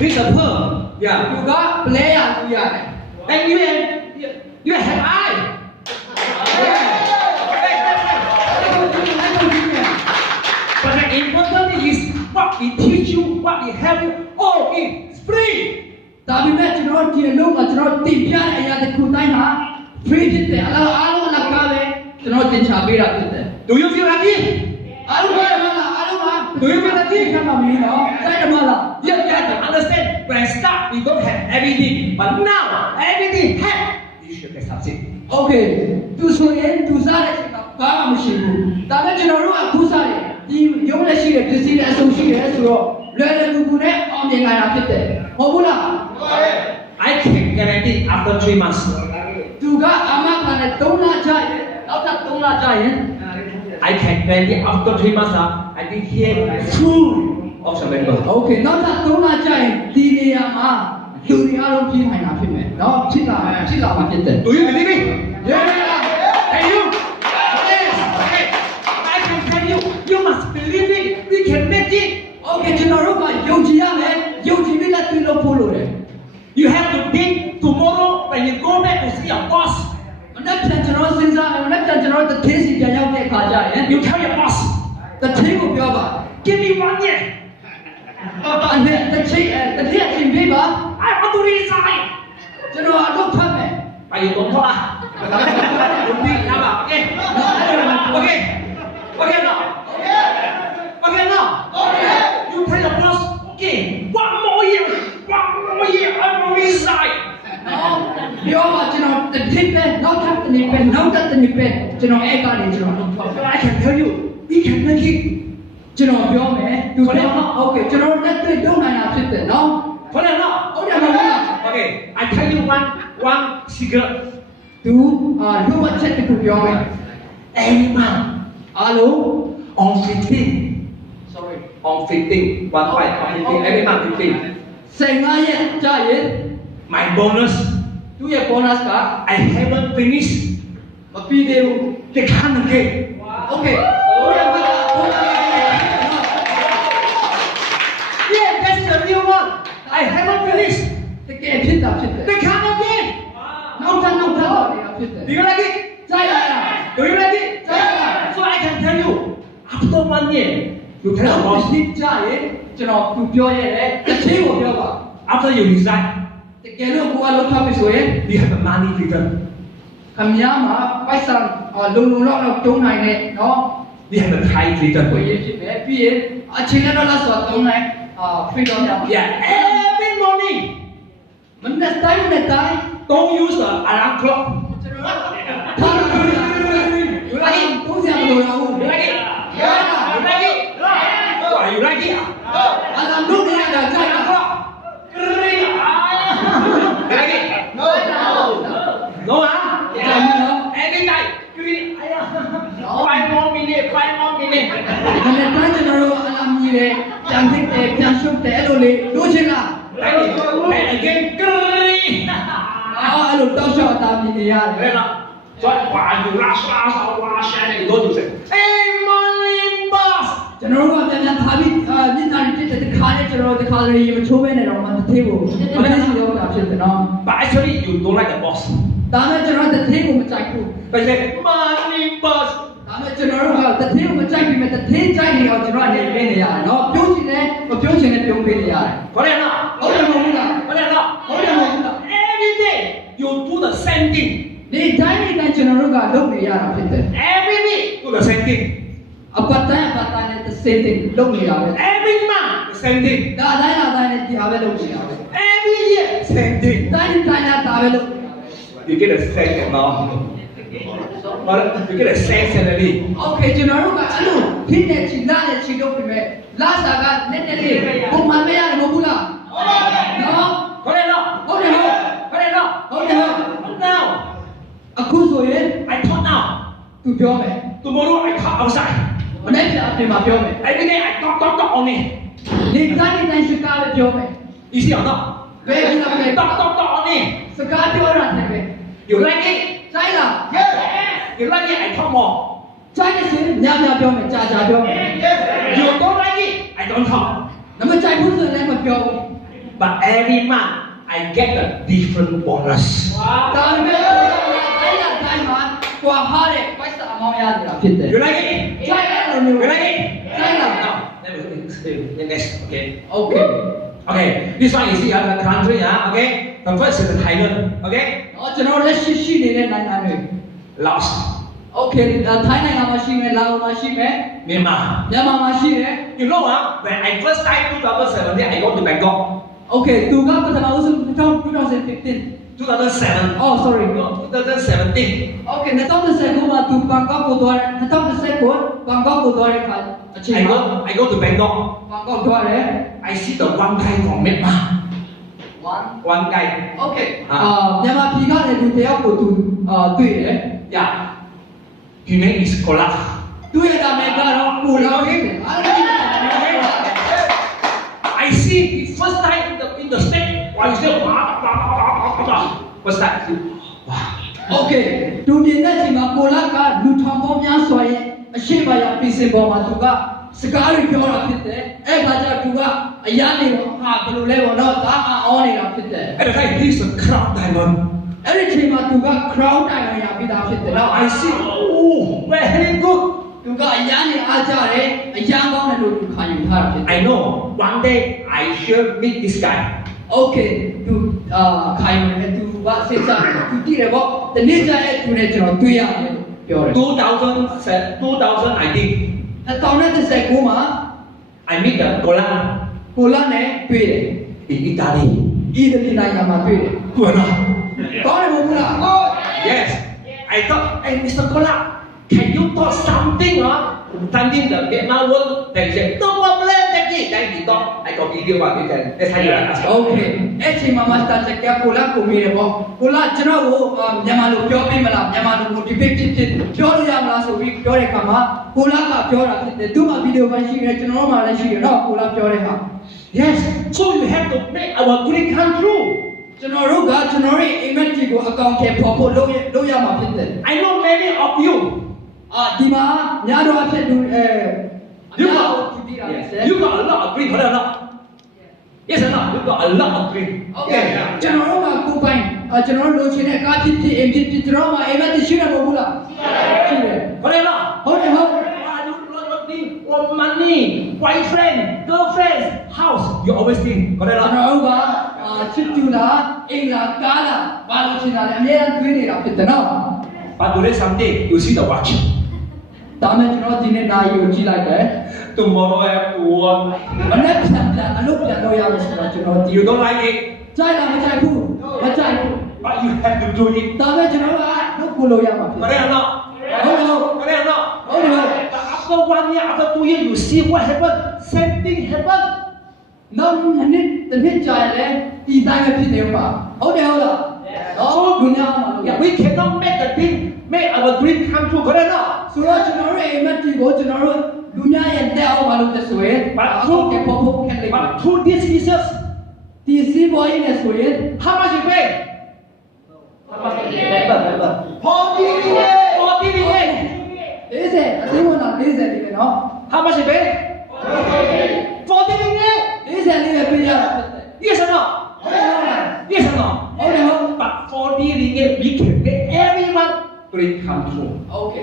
He's a pearl. သူ Yeah. က player လူရတယ် And you have eye. But the important thing is what we teach you, what we help you, all is free. ဒါပေမဲ့ကျွန်တော်ဒီအလုပ်ကကျွန်တော်တင်ပြတဲ့အရာတစ်ခုတိုင်းဟာ free ဖြစ်တယ်အားလုံးအလကားပဲကျွန်တော်တင်ချပေးတာဖြစ်တယ် Do you feel happy? အားလုံးကလည်းအားလုံးက Do you feel ဒီ lucky? ခါမှမင်းနော်စိုက်တယ်မလား You have to understand. When start, we don't have everything, but now everything have. You should get something. โอเคသူဆိုရင်သူစားတဲ့အချိန်မှာဘာမှမရှိဘူးဒါပေမဲ့ကျွန်တော်တို့ကခုစားတယ်ဒီရုံးလက်ရှိတဲ့ပစ္စည်းတွေအဆုံးရှိတယ်ဆိုတော့လွယ်လွယ်ကူကူနဲ့အောင်မြင်နိုင်တာဖြစ်တယ်မဟုတ်ဘူးလား I can guarantee after 3 months. သူကအမခံနဲ့3လကြာရင်နောက်ထပ်3လကြာရင် I can guarantee after 3 months, I think here full of some members. โอเคနောက်ထပ်3လကြာရင်ဒီနေရာမှာလူတွေအားလုံးပြင်နိုင်တာဖြစ်မယ်เนาะဖြစ်လာမှာဖြစ်တယ် Do you believe me? ရဲလား And you? Yes. Okay. I can tell you, you must believe it. We can make it. โอเคကျွန်တော်တို့ကယုံကြည်ရမယ်ယုံကြည်ပြီးလက်တွေ့လုပ်ဖို့လိုတယ် You have to think tomorrow when you go back to see your boss. မနေ့ပြန်ကျွန်တော်စဉ်းစားတယ်မနေ့ပြန်ကျွန်တော်တသေးစီပြန်ရောက်တဲ့အခါကျရင် You tell your boss, တသေးကိုပြောပါ give me 1 year. အဲ့တသေးအချင်းပေးပါ I want to resign. ကျွန်တော်အလုပ်ဖတ်မယ် But you don't talk. Don't think now. Okay. Okay. Okay now. Okay now. You tell your boss, okay, 1 more year. 1 more year. I will resign. ပြောပါကျွန်တော်တသေးပဲနောက်ထပ်တစ်နေ့ပဲနောက်ထပ်တစ်နေ့ပဲကျွန်တော်အဲ့ကနေကျွန်တော်လုပ်ဖတ် So I can tell you, we can make it. ကျွန်တော်ပြောမယ်သူပြောမှာโอเคကျွန်တော်လက်တွေ့လုပ်နိုင်တာဖြစ်တယ်နော် For now. ဟုတ်တယ်မဟုတ်လား Okay. I tell you one secret. သူလူဝချက်တစ်ခုပြောမယ် Every month အားလုံး on 15. sorry On 15. 1 5 on 15. Every month 15. 15ရက်ကြာရင် My bonus, သူ့ရဲ့ bonus က I haven't finished. မပြီးသေးဘူး They can't again. โอเคဟိုရမှာ bonus Yeah, that's the real one. I haven't finished. တကယ်ဖြစ်တာဖြစ်တယ် They can't again. နောက်ထပ်ပါနေတာဖြစ်တယ် Do you like it? ကြိုက်လား Do you like it? So I can tell you, after 1 year, you tell နော your က် boss, တစ်ကြာရင်ကျွန်တော်သူပြောရတယ်တစ်ချိန်ကိုပြောပါ after you resign, တကယ်လို့ကိုကလောက်ထပ်ပြီဆိုရင် you have the money return. ခမည်းမှာပိုက်ဆံလုံလောက်တုံးနိုင်တဲ့နော် You have the time ကို return. ရဖြစ်ပဲပြီးရင်အချိန်နဲ့တော့ဆိုတော့တုံးနိုင်freedom ရပါ Yeah, every morning. မနေ့တိုင်း Don't use the alarm clock. ကျွန်တော်ထားတာယူလိုက်ကိုယ်စရာမလိုတော့ဘူး You like it? ရတာ You like it? Why you like it? အလာလုပ်နေရတာကြိုက်တာ Alarm clock. Ring. You like it? No, huh? Every night. Ring. 5 more minutes. 5 more minutes. မနေ့တိုင်းကျွန်တော်တို့အလာမြည်တယ်ပြန်သိတယ်ပြန်ရှုပ်တယ်အဲ့လိုလေလို့ချင်လား Like it. And again. Ring. အဲ့လိုတောက်လျှောက်အသာမြည်နေရတယ် Đấy là rồi quả you rush and you go to say, hey morning boss. ကျွန်တော်တို့ကပြန်ထားပြီးမျက်နှာတွေတက်တဲ့ခါနဲ့ကျွန်တော်တို့ဒီခါလေးရေမချိုးပဲနဲ့တော့မှတစ်သေးကိုမသိရှိတော့တာဖြစ်တယ်နော် But actually you don't like the boss. ဒါနဲ့ကျွန်တော်တစ်သေးကိုမကြိုက်ဘူး But say morning boss. ဒါနဲ့ကျွန်တော်တို့ကတစ်သေးကိုမကြိုက်ပြီးမဲ့တစ်သေးကြိုက်နေတော့ကျွန်တော်အနေပေးနေရတယ်နော်ပြုံးချင်တယ်မပြုံးချင်တယ်ပြုံးပေးနေရတယ် Có lẽ nào? ဟုတ်တယ်မဟုတ်လား Có lẽ nào? Every day you do the same thing. ဒီတိုင်းကျွန်တော်တို့ကလုပ်နေရတာဖြစ်တယ် Every week do the same thing. အပတ်တိုင်းနဲ့ the same thing လုပ်နေတာပဲ Every month the same thing. ဒါတိုင်းနဲ့ဒီအားပဲလုပ်နေတာပဲ Every year same thing. တိုင်းနဲ့ဒါပဲလုပ်နေတာပဲ You get a second now. You get a second salary. โอเคကျွန်တော်တို့ကအဲ့လိုဖြစ်နေချီလာတဲ့ချီလုပ်ပြီးမဲ့လာစာကနည်းနည်းလေးပုံမှန်မရတယ်မဟုတ်ဘူးလားနော် Có lẽ nào? ဟုတ်တယ်ဟုတ် Có lẽ nào? ဟုတ်တယ်ဟုတ် Not now. အခုဆိုရင် I thought now. သူပြောမယ် Tomorrow I come outside. မနေ့ကအပြင်မှာပြောမယ် Every day I talk on it. ဒီတိုင်းစကားပဲပြောမယ် You see or not? ဘယ်လိုလဲ Talk on it. စကားပြောတာနဲ့ပဲ You like it? စိုက်လား You like it? I talk more. စိုက်လို့ဆိုရင်ညပြောမယ်ကြာပြောမယ် You don't like it? I don't talk. နမကြိုက်ဘူးဆိုရင်လည်းမပြောဘူး But every month I get a different bonus. ဒါပေမဲ့တိုင်းမှာကွာဟာတဲ့ပိုက်ဆံအမောင်းရနေတာဖြစ်တယ် You like it? စိုက်ရလို့မျိုး You like it? စိုက်လား No. Next. Okay. โอเค Okay. This one you see the country. Okay. The first is Thailand. Okay. တော့ကျွန်တော်လက်ရှိနေတဲ့နိုင်ငံတွေ Laos. โอเคထိုင်းနိုင်ငံမှာရှိမယ်လာအိုမှာရှိမယ် Myanmar. မြန်မာမှာရှိတယ် Cambodia. You know when I first time 2017 I go to Bangkok โอเคသူကပထမဦးဆုံး2015 2007 oh sorry no 2017 โอเค2019မှာသူဘန်ကောက်ကိုသွားတယ်2019ဘန်ကောက်ကိုသွားတဲ့ခါအချိန်မှာ I go to Bangkok ဘန်ကောက်သွားတယ် I see the one guy from Myanmar one guy โอเคမြန်မာပြည်ကလည်းသူတယောက်ကိုသူတွေ့တယ် yeah his name is Kolak တွေ့ရတာမဲ့ကတော့ကိုလာခဲ့တယ်အားလုံး I see his first time in the state why is there first time wow โอเคသူမြင်တဲ့အချိန်မှာကိုလာကလူထောင်ပေါင်းများစွာရဲ့အရှိမရပြည်စင်ပေါ်မှာသူကစကားတွေပြောတာဖြစ်တယ်အဲ့ခါကျတော့သူကအရာနေတော့ဟာဘယ်လိုလဲပေါ့နော်ဒါမှအောင်းနေတာဖြစ်တယ် at the time he's a crowd diamond အဲ့ဒီအချိန်မှာသူက crown တိုင်ရပြီးသားဖြစ်တယ်နော် I see oh very good သူကအရာနေအားကြတယ်အရာကောင်းတယ်လို့သူခံယူထားတာဖြစ်တယ် I know one day I should meet this guy โอเคသူခိုင်တယ်သူကစဉ်းစားတယ်သူတည်တယ်ပေါ့ဒီနေ့ကျရဲ့သူနဲ့ကျွန်တော်တွေ့ရတယ်လို့ပြောတယ် 2000 I think 2019မှာ I meet the Kolak ကိုလာနဲ့တွေ့တယ် in Italy အီတလီနိုင်ငံမှာတွေ့တယ် good enough ကောင်းတယ်မဟုတ်လား yes I thought hey Mr. Kolak can you talk something something the Vietnam word then he said no problem Jackie then he talk I got video about it then that's how you ask โอเคအဲ့ချိန်မှာမစတာချက်ကကိုလာကိုမေးတယ်ပေါ့ကိုလာကျွန်တော်ကိုမြန်မာလိုပြောပေးမလားမြန်မာလိုကိုဒီပိတ်ဖြစ်ပြောလို့ရမလားဆိုပြီးပြောတဲ့အခါမှာကိုလာကပြောတာဖြစ်တယ်သူမှဗီဒီယိုပိုင်းရှိတယ်ကျွန်တော်မှလည်းရှိတယ်နော်ကိုလာပြောတဲ့ဟာ yes so you have to make our dream come true ကျွန်တော်တို့ကကျွန်တော်ရဲ့ image ကိုအကောင့်ထဲပေါ်ဖို့လုပ်ရမှာဖြစ်တယ် I know many of you ဒီမှာများတော့အဖြစ်သူyou got a lot of dream ဟုတ်တယ်နော် yes or no you got a lot of dream โอเคကျွန်တော်တို့ကကိုယ်ပိုင်ကျွန်တော်တို့လိုချင်တဲ့ကားဖြစ်အိမ်ဖြစ်ကျွန်တော်မှအိမ်မက်ရှိရမှာမဟုတ်လားရှိတယ် ဟုတ်တယ်နော် ဟုတ်တယ်ဟုတ် want money boyfriend girlfriend house you always think ဟုတ်တယ် ကျွန် နော် တော်တို့ကချစ်တူလားအိမ်လားကားလားဘာလို့ချင်တာလဲအများအားတွေးနေတာဖြစ်တယ်နော် but today someday you see the watch ဒါမှကျွန်တော်ဒီနေ့နာရီကိုကြည့်လိုက်တယ် tomorrow I have to work မနေ့ပြန်အလုပ်ပြန်လုပ်ရမယ်ဆိုတော့ကျွန်တော်ဒီ you don't like it ကြိုက်လားမကြိုက်ဘူးမကြိုက်ဘူး but you have to do it ဒါမှကျွန်တော်ကလုပ်ကိုလုပ်ရမှာဖြစ် ဟုတ်တယ်နော် ဟုတ်ဟုတ် ဟုတ်တယ်နော် ဟုတ်တယ် but after 1 year after 2 years you see what happen same thing happen နောက်နေ့တစ်နှစ်ကြာရင်ဒီတိုင်းပဲဖြစ်နေမှာဟုတ်တယ်ဟုတ်လားနော်ဒုညမှာလို့ yeah we cannot make the dream make our dream come true ဟုတ်တယ်နော် ဆိုတော့ကျွန်တော်တို့အိမ်မက်တီကိုကျွန်တော်တို့ဒုညရဲ့တက်အောင်မလုပ်တဲ့ဆိုရင်အခုကပေါ်ဖို့ခက်လိမ့်မယ် but through this business ဒီစီးပွားရေးနဲ့ဆိုရင် how much you pay how much you pay never 40 ringgit 40 ringgit 40အသိဝန်တာ40လေးပဲနော် how much you pay 40 ringgit 40လေးပဲပေးရတာဖြစ်တယ် yes or no ဟုတ်တယ်ဟုတ်လား yes or no ဟုတ်တယ်ဟုတ် but 40 ringgit we can pay everyone dream come true โอเค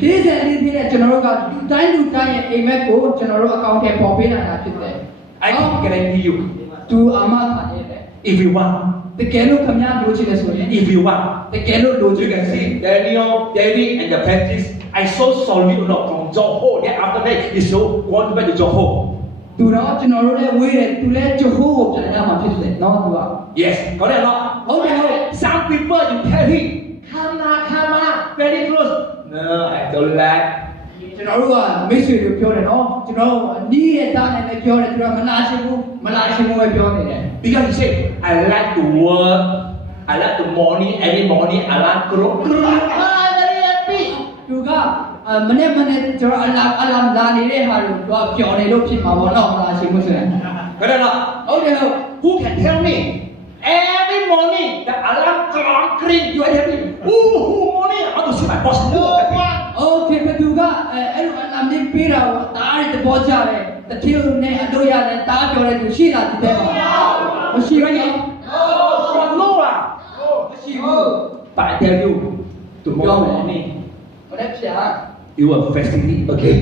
40လေးပြည့်တဲ့ကျွန်တော်တို့ကလူတိုင်းရဲ့အိမ်မက်ကိုကျွန်တော်တို့အကောင့်ထဲပေါ်ပေးနိုင်တာဖြစ်တယ် I can guarantee you သူအမခံနေတယ် if you want တကယ်လို့ခင်ဗျားလိုချင်တယ်ဆိုရင် if you want တကယ်လို့လိုချင် you တယ် can ဆိုရ see င် Daniel David and the practice I so sorry a lot from Johor then after that he so want back to Johor သူတော့ကျွန်တော်တို့လည်းဝေးတယ်သူလည်းဂျိုဟိုးကိုပြန်ရမှာဖြစ်တယ်နော်သူက yes ဟုတ်တယ်နော် ဟုတ်တယ်ဟုတ်တယ် some people you tell him come very close no I don't like ကျွန်တော်တို့ကမိတ်ဆွေတွေပြောတယ်နော်ကျွန်တော်နီးရဲ့တားနဲ့လည်းပြောတယ်သူကမလာချင်ဘူးပဲပြောနေတယ် because he said I like to work I like the morning every morning I like grow very happy သူကမနေ့ကျွန်တော်အလာလာနေတဲ့ဟာကိုသူကပျော်နေလို့ဖြစ်မှာပေါ့နော်မလာချင်ဘူးဆိုရင် ဟုတ်တယ်နော် ဟုတ်တယ်ဟုတ် who can tell me every morning the alarm clock ring you are happy morning I want to see my boss no one โอเคဘသူကအဲ့လိုအလာမင်းပေးတာကိုတားရတဲ့ဘောကြတယ်တတိယနဲ့အတို့ရတယ်တားပြောတဲ့သူရှိလားဒီထဲမှာမရှိဘူးနော် no lah မရှိဘူး but I tell you tomorrow morning မနေ့ဖြာ you are fasting again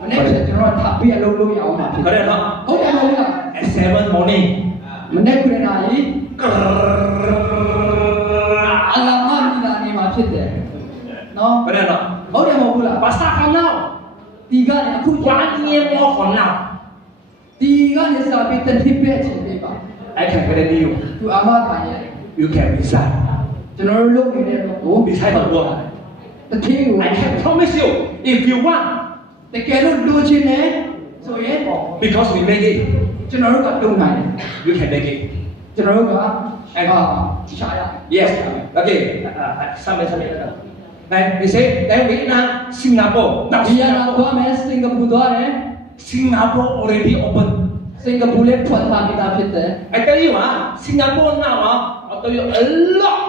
မနေ့ဖြာကျွန်တော်ထပ်ပြီးအလုပ်လုပ်ရအောင်ပါဖြစ် ဟုတ်တယ်နော် ဟုတ်တယ်ဟုတ်လား at 7 morning မနေ့ကလည်းနိုင်အလာမမီလာနေမှာဖြစ်တယ်နော် ဟုတ်တယ်နော် ဟုတ်တယ်မဟုတ်ဘူးလား but start from now တ ဒီကနေအခု 1 year more from now, ဒီကနေစပြီးတစ်နှစ်ပဲအချိန်ပေးပါ I can guarantee you, သူအာမခံရတယ် you can resign. ကျွန်တော်တို့လုပ်နေတဲ့တော့ကို Beside the work. တတိယကို I can promise you, if you want, တကယ်လို့လိုချင်တယ်ဆိုရင် because we make it, ကျွန်တော်တို့ကလုပ်နိုင်တယ် you can make it. ကျွန်တော်တို့ကရှာရ Yes. Okay. Some. Then we say, then Vietnam, Singapore. Now ဒီရတော့သွားမယ်စင်ကာပူသွားတယ် Singapore already open. စင်ကာပူလည်းဖွင့်ထားပြီးသားဖြစ်တယ် I tell you, Singapore now, I'll tell you a lot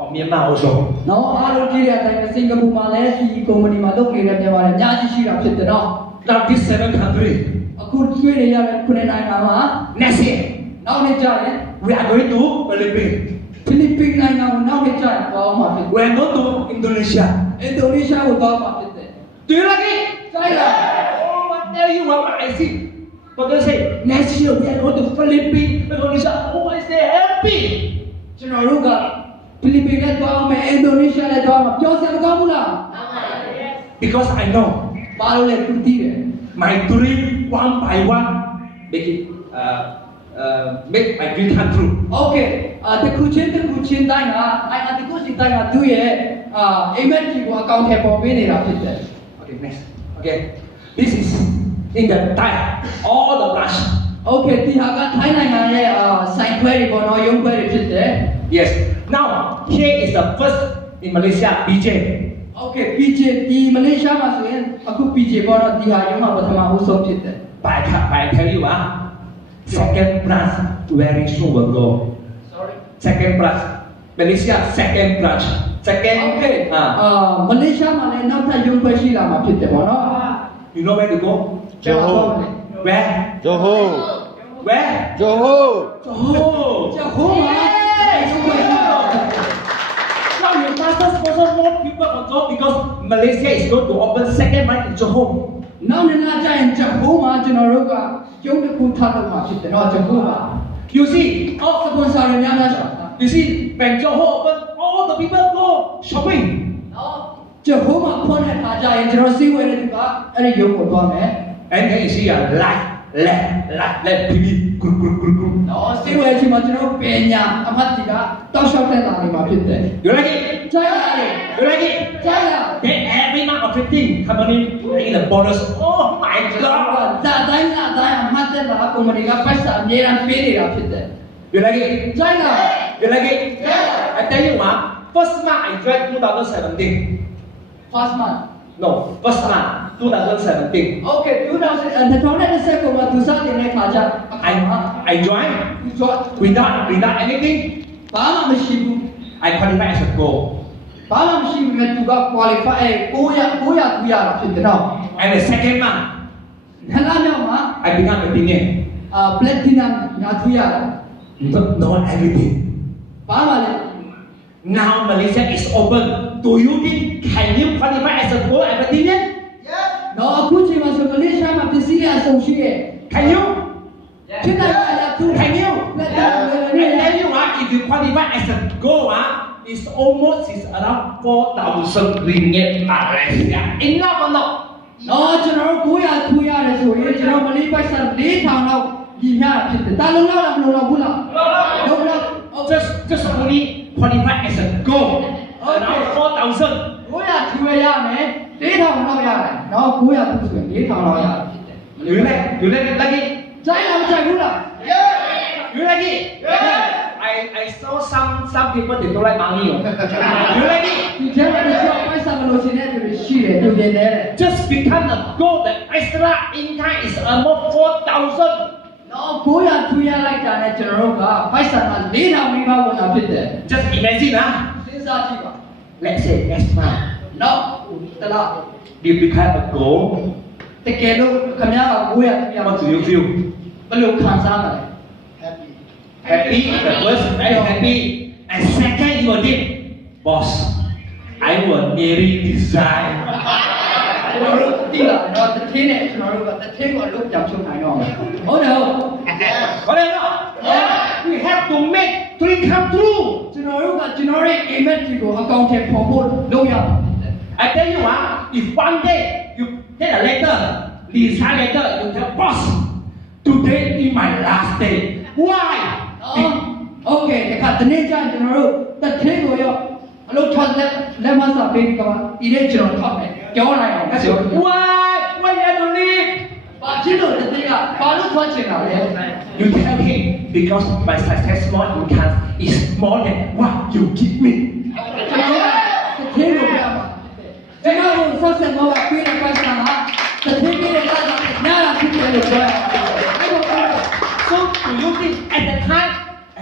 of Myanmar also. နော်အားလုံးကြည့်တဲ့အတိုင်းစင်ကာပူမှာလည်းဒီကုမ္ပဏီမှာလုပ်နေတဲ့မြန်မာတွေအများကြီးရှိတာဖြစ်တယ်နော် Now these 7 countries, အခုတွေ့နေရတဲ့ခုနှစ်နိုင်ငံမှာ next year, နောက်နေ့ကျရင် we are going to Philippines. ဖိလစ်ပင်းနိုင်ငံကိုနောက်နေ့ကျရင်သွားမှာဖြစ်တယ် We are going to Indonesia. အင်ဒိုနီးရှားကိုသွားမှာဖြစ်တယ် Do you like it? ဆိုင်လား Oh, I tell you what I see. But they say, next year we are going to Philippines, Indonesia. Oh, I say happy. ကျွန်တော်တို့ကဖိလစ်ပင်းလည်းသွားမယ်အင်ဒိုနီးရှားလည်းသွားမှာပြောစရာမကောင်းဘူးလား Because I know ဘာလို့လဲသူသိတယ် my dream one by one make it make my dream come true. โอเคတခုချင်းတိုင်းကအဲ့တခုစီတိုင်းကသူ့ရဲ့အိမ်မက်ကြီးကိုအကောင့်ထဲပေါ်ပေးနေတာဖြစ်တယ် Okay, next. Okay, this is in the Thai, all the branch. โอเคဒီဟာကထိုင်းနိုင်ငံရဲ့ဆိုင်ခွဲတွေပေါ့နော်ရုံးခွဲတွေဖြစ်တယ် Yes. Now here is the first in Malaysia, BJ. โอเค PJ ဒီမလေးရှားမှာဆိုရင်အခု PJ ပေါ့နော်ဒီဟာရုံးမှာပထမဦးဆုံးဖြစ်တယ် But I tell you, second branch very soon will go. sorry Second branch, Malaysia second branch. Second. โอเคမလေးရှားမှာလည်းနောက်ထပ်ရုံးခွဲရှိလာမှာဖြစ်တယ်ပေါ့နော် You know where to go? Johor. Where? Johor. Where? Johor. Johor. จะโหมาရုံးခွဲရှိလာ Now you must sponsor more people on Johor because Malaysia is going to open second branch in Johor. နောက်နေ့လာကျရင်จะโหမှာကျွန်တော်တို့ကရုံးတစ်ခုထားတော့မှာဖြစ်တယ်နော်จะโหမှာ You see, အော်စပွန်ဆာတွေများများရှာတာ you see, when Johor open, all the people go shopping. နော်จะโหမှာဖွင့်တဲ့အခါကျရင်ကျွန်တော်စီးဝယ်တဲ့သူကအဲ့ဒီရုံးကိုသွားမယ် And then you see a live TV. Group. နော်စီးဝယ်ချိန်မှာကျွန်တော်ပညာအမှတ်ကြီးကတောက်လျှောက်တဲ့လာနေမှာဖြစ်တယ် You like it? ကျိုင်းလားလေ You like it? ကျိုင်းလား Then every month of 15, company pay the bonus. Oh my ဒါ God! တိုင်းအမှတ်တဲ့လာကုမ္ပဏီကပိုက်ဆံအများအားပေးနေတာဖြစ်တယ် You like it? ကျိုင်းလား You like it? Yeah. I tell you what, first month I tried 2017. first month No, first month 2017. okay 2020ကိုမှသူစတင်တဲ့ခါကျ I joined သူကြော without anything. ဘာမှမရှိဘူး I qualified as a goal. ဘာမှမရှိဘူးမဲ့သူက qualify 900တာဖြစ်တယ်နော် And the second month, ခဏမြောက်မှာ I become a billionaire. platinum ညာထူရတာ Not everything. ဘာမှလည်း Now Malaysia is open. Do you think can you qualify as a goal and a billionaire? Yes. တော့အခုချိန်မှာဆိုမလေးရှားမှာပစ္စည်းတွေအဆုံရှိရဲ့ Can you? ဖြစ်နိုင်ပါလားသူ Can you? I tell you what, if you qualify as a goal, it's almost is around 4,000 ringgit Malaysia. Enough or not? တော့ကျွန်တော်တို့900ထူရတယ်ဆိုရင်ကျွန်တော်မလေးပိုက်ဆံ4000လောက်ညီမျှတာဖြစ်တယ်ဒါလုံးလောက်လားမလုံးလောက်ဘူးလားလုံးလောက် Just only qualify as a goal. Around 4,000. 900ထူရမယ်4000လောက်ရတယ်နော်900ထူဆိုရင်4000လောက်ရတယ်ဖြစ်တယ် You like it? ကျိုင်းအောင်ကျိုင်းဘူးလား Yes. You like it? Yes. I saw some people they don't like money. You like it? ဒီထဲမှာကျွန်တော်ပိုက်ဆံမလို့ရှင်တဲ့သူတွေရှိတယ်သူပြင်တယ် Just become a goal. The extra income is almost 4,000. နော်900ထူရလိုက်တာနဲ့ကျွန်တော်တို့ကပိုက်ဆံက4000မိဘဝင်တာဖြစ်တယ် Just imagine, စဉ်းစားကြည့်ပါ let's say next month နော်တလား you become a goal. တကယ်လို့ခင်ဗျားက900ထူရမှာ What do you feel? ဘယ်လိုခံစားရလဲ Happy. Happy? The first, very happy. And second, you will think, boss, I will nearly design. ကျွန်တော်တို့ဒီလာတော့တစ်ထင်းနဲ့ကျွန်တော်တို့ကတစ်ထင်းကိုအလုပ်ကြောင်ချုပ်နိုင်တော့မယ်ဟုတ်တယ်ဟုတ် Correct or not? We have to make dream come true. ကျွန်တော်တို့ကကျွန်တော်ရဲ့ image ကိုအကောင့်ထဲပေါ်ဖို့လုပ်ရမှာဖြစ်တယ် I tell you what, if one day you get a letter Resign letter, you tell boss. Today is my last day. Why? โอเคဒီခါတနေ့ကျရင်ကျွန်တော်တို့တစ်ထင်းကိုရောအလုပ်ထွက်လက်မစာပေးပြီးတော့ဒီနေ့ကျွန်တော်ထောက်မယ်ပြောလိုက်အောင်အဲ့ဆို Why? Why you have to leave? ဘာဖြစ်လို့တသိကဘာလို့ထွက်ချင်တာလဲ You tell him because my success more income is more than what you give me. ကျွန်တော်ကတထင်းကိုပြမှာကျွန်တော်ကိုဆက်ဆက်မောကပြေးတဲ့ပိုက်ဆံဟာတထင်းပြေးတဲ့ကားကညာလာဖြစ်တယ်လို့ပြောရတယ်အဲ့တော့ So do you think at the time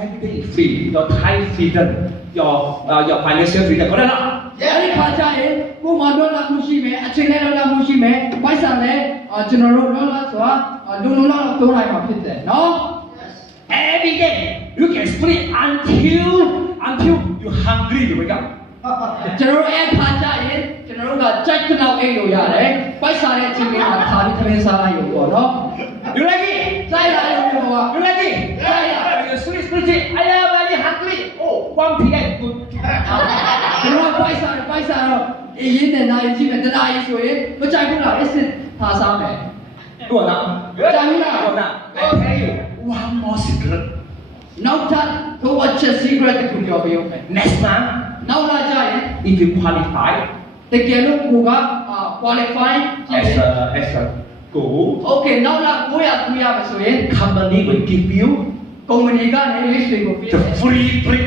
everything is free? Your time freedom, your financial freedom, correct? အဲ့ဒီခါကျရင်ကိုမတော်လာမှုရှိမယ်အချိန်နဲ့တော်လာမှုရှိမယ်ပိုက်ဆံလည်းကျွန်တော်တို့လောလာဆိုတာလုံလုံလောက်သုံးလိုက်မှာဖြစ်တယ်နော် Every day you can sleep until you hungry. You wake up. ကျွန်တော်တို့အဲ့ခါကျရင်ကျွန်တော်တို့ကကြိုက်တဲ့လောက်အိတ်လို့ရတယ်ပိုက်ဆံတဲ့အချိန်ကခါပြီးသမင်းစားလိုက်ရုံပေါ့နော် You like it? ကြိုက်လာရုံပေါ့ You like it? You sleep. I am very hungry. Oh, 1 p.m. Good. ကျွန်တော်ပိုက်ဆံတော့အေးရင်းနဲ့နိုင်ကြည့်မယ်တနားကြီးဆိုရင်မကြိုက်ဘူးလားအစ်စ်ထားစားမယ် Go on now. Go on now. I tell you one more secret. နောက်ထပ်ကိုအချက် secret တစ်ခုပြောပြအောင်မယ် Next month, နောက်လာကြရင် if you qualify တကယ်လို့ကိုက qualify ဖြစ်တယ် as a goal, Okay နောက်လာ900ကူရမယ်ဆိုရင် company will give you ကုမ္ပဏီကနေ list တွေကိုပေးတယ် the free trip.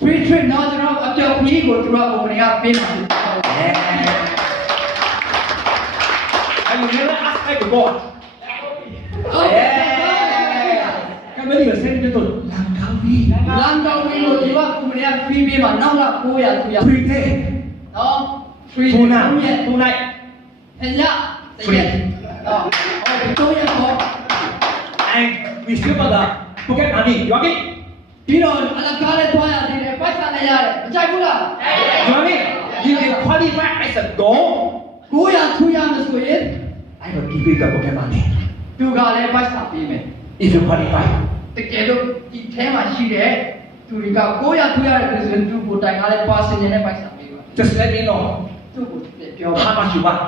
free trip တော့ကျွန်တော်အပြောက်ကြီးကိုသူကကုမ္ပဏီကပေးမှာဖြစ်တယ် And you never ask me to go. Company will send you to Langkawi. လန်တော်ဝီကိုဒီကကုမ္ပဏီက free ပေးမှာနောက်လာ900ကူရ Free day. နော် free Two ရက် night. 2 night. အညfree တော့ဒီတော့ရတော့ And we still got the pocket money. You want it? ပြီးတော့အလကားလည်းတွားရသေးတယ်ပိုက်ဆံလည်းရတယ်မကြိုက်ဘူးလား You want it? If you qualify as a goal, 900ထူရမယ်ဆိုရင် I will give you the pocket money. သူကလည်းပိုက်ဆံပေးမယ် If you qualify. တကယ်လို့ဒီထဲမှာရှိတဲ့သူတွေက900ထူရတယ်ဆိုရင်သူကိုတိုင်ကားလည်းပါစင်နဲ့ပိုက်ဆံပေးပါ Just let me know သူ့ကိုပြောပါ how much you want.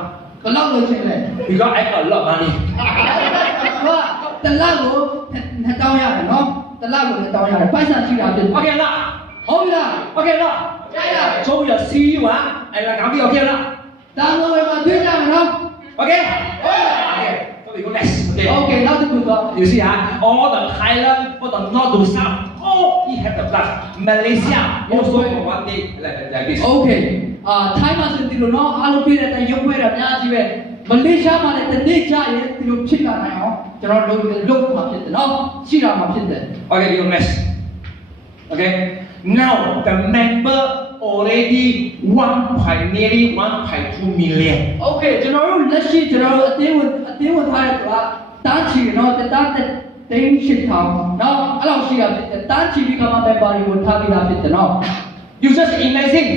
ဘယ်လောက်လို့ချင်းလဲ Because I got a lot of money. ဟာတလောက်ကို2000ရတယ်နော်တလောက်ကို2000ရတယ်ပိုက်ဆံရှိတာဖြစ် Okay lah. ဟုတ်ပြီလား Okay lah. ကြိုက်လား So we will see you and Langkawi. Okay lah. တန်တော်ဝယ်မှာတွေ့ကြမယ်နော် Okay? Okay. So we go next. Okay. โอเคနောက်တစ်ခုတော့ You see, all the Thailand, all the north to south, all we have the blood. Malaysia also one day like this. โอเคထိုင်းမှာဆိုဒီလိုနော်အားလုံးပြည့်တဲ့တိုင်ရုပ်ပွဲတာအများကြီးပဲမလေးရှားမှာလည်းတနေ့ကျရင်ဒီလိုဖြစ်လာနိုင်အောင်ကျွန်တော်လုပ်မှာဖြစ်တယ်နော်ရှိတာမှာဖြစ်တယ် Okay, we go next. Okay. Now the member already nearly 1.2 million. โอเคကျွန်တော်တို့လက်ရှိကျွန်တော်တို့အတင်းဝင်ထားတဲ့ကွာတန်းချီနော်တန်းတင်းရှိထောင်နော်အဲ့လိုရှိတာဖြစ်တယ်တန်းချီပြီးကမှပဲပါရီကိုထားပြီးသားဖြစ်တယ်နော် You just imagine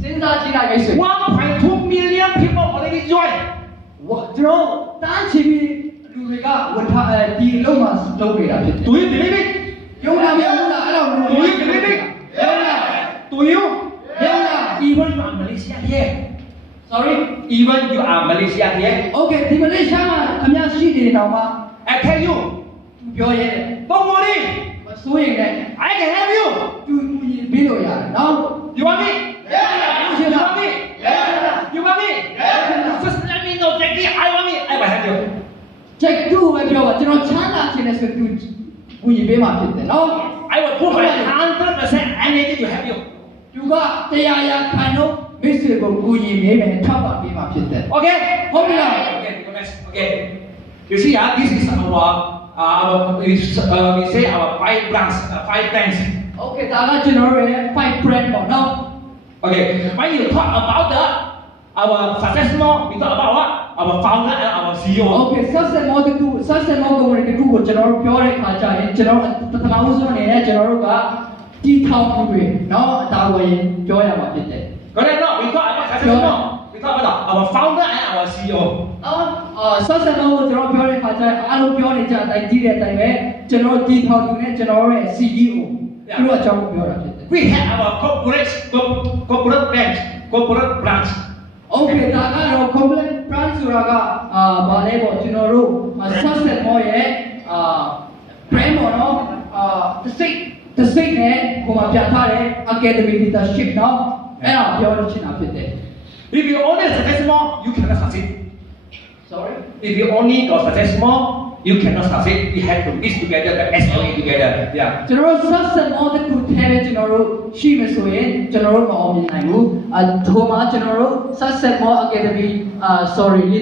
စဉ်းစားကြည့်လိုက်ပြီဆို 1.2 million people already joined. ကျွန်တော်တန်းချီပြီးလူတွေကဝင်ထားဒီအလုံးမှာလုပ်နေတာဖြစ်တယ် Do you believe it? ယုံနာမယုံနာအဲ့လိုလူ Do you believe it? ယုံနာ Do you? ယုံနာ Even you are Malaysia here. sorry Even you are Malaysia here. okay ဒီမလေးရှားမှာအများရှိနေတော့မှ I tell you, သူပြောရဲ don't worry. မစိုးရင်လည်း I can help you. သူရင်ပြီးလို့ရတယ်နော် You want me? You want me? You want me? Just let me know, Jackie. I want me. I will help you. ချက်တူပဲပြောပါကျွန်တော်ချမ်းသာခြင်းနဲ့ဆိုသူဝင်ရင်ပေးမှာဖြစ်တယ်နော် I will put my 100% energy to help you. သူကတရားရခံတော့မိတ်ဆွေကိုဝင်ရင်ပေးမယ်ထောက်ပါပေးမှာဖြစ်တယ် Okay? ဟုတ်ပြီလား Okay, go next. Okay. You see, this is we say our 5 brands, 5 brands. okay ဒါကကျွန်တော်ရဲ့ five brand ပေါ့နော် Okay, when you talk about our success more, we talk about what? Our founder and our CEO. okay ဆက်ဆက်မောတခုဆက်ဆက်မောကုမ္ပဏီတခုကိုကျွန်တော်တို့ပြောတဲ့အခါကျရင်ကျွန်တော်ပထမဦးဆုံးအနေနဲ့ကျွန်တော်တို့ကတီထောင်မှုတွေနော်အတာဝန်ပြောရမှာဖြစ်တယ် Correct? No, we talk about success more. We talk about our founder and our CEO. ဆက်ဆက်မောကိုကျွန်တော်ပြောတဲ့အခါကျရင်အားလုံးပြောနေကြအတိုင်းကြီးတဲ့အတိုင်းပဲကျွန်တော်တီထောင်သူနဲ့ကျွန်တော်ရဲ့ CEO သူတို့အကြောင်းကိုပြောတာဖြစ်တယ် We have our corporate branch. okay ဒါကတော့ complete brand ဆို ဆိုတာကဗာလဲပေါ့ကျွန်တော်တို့ success more ရဲ့brand ပေါ့နော်တစ်စိတ်နဲ့ဟိုမှာပြထားတဲ့ academy leadership เนาะအဲ့ဒါပြောလို့ချင်တာဖြစ်တယ် If you only success more, you cannot succeed. sorry If you only got success more, you cannot succeed. You have to mix together the SLA together. Yeah. ကျွန်တော်တို့ success more တစ်ခုထဲပဲကျွန်တော်တို့ရှိမယ်ဆိုရင်ကျွန်တော်တို့မအောင်မြင်နိုင်ဘူးဟိုမှာကျွန်တော်တို့ success more academy sorry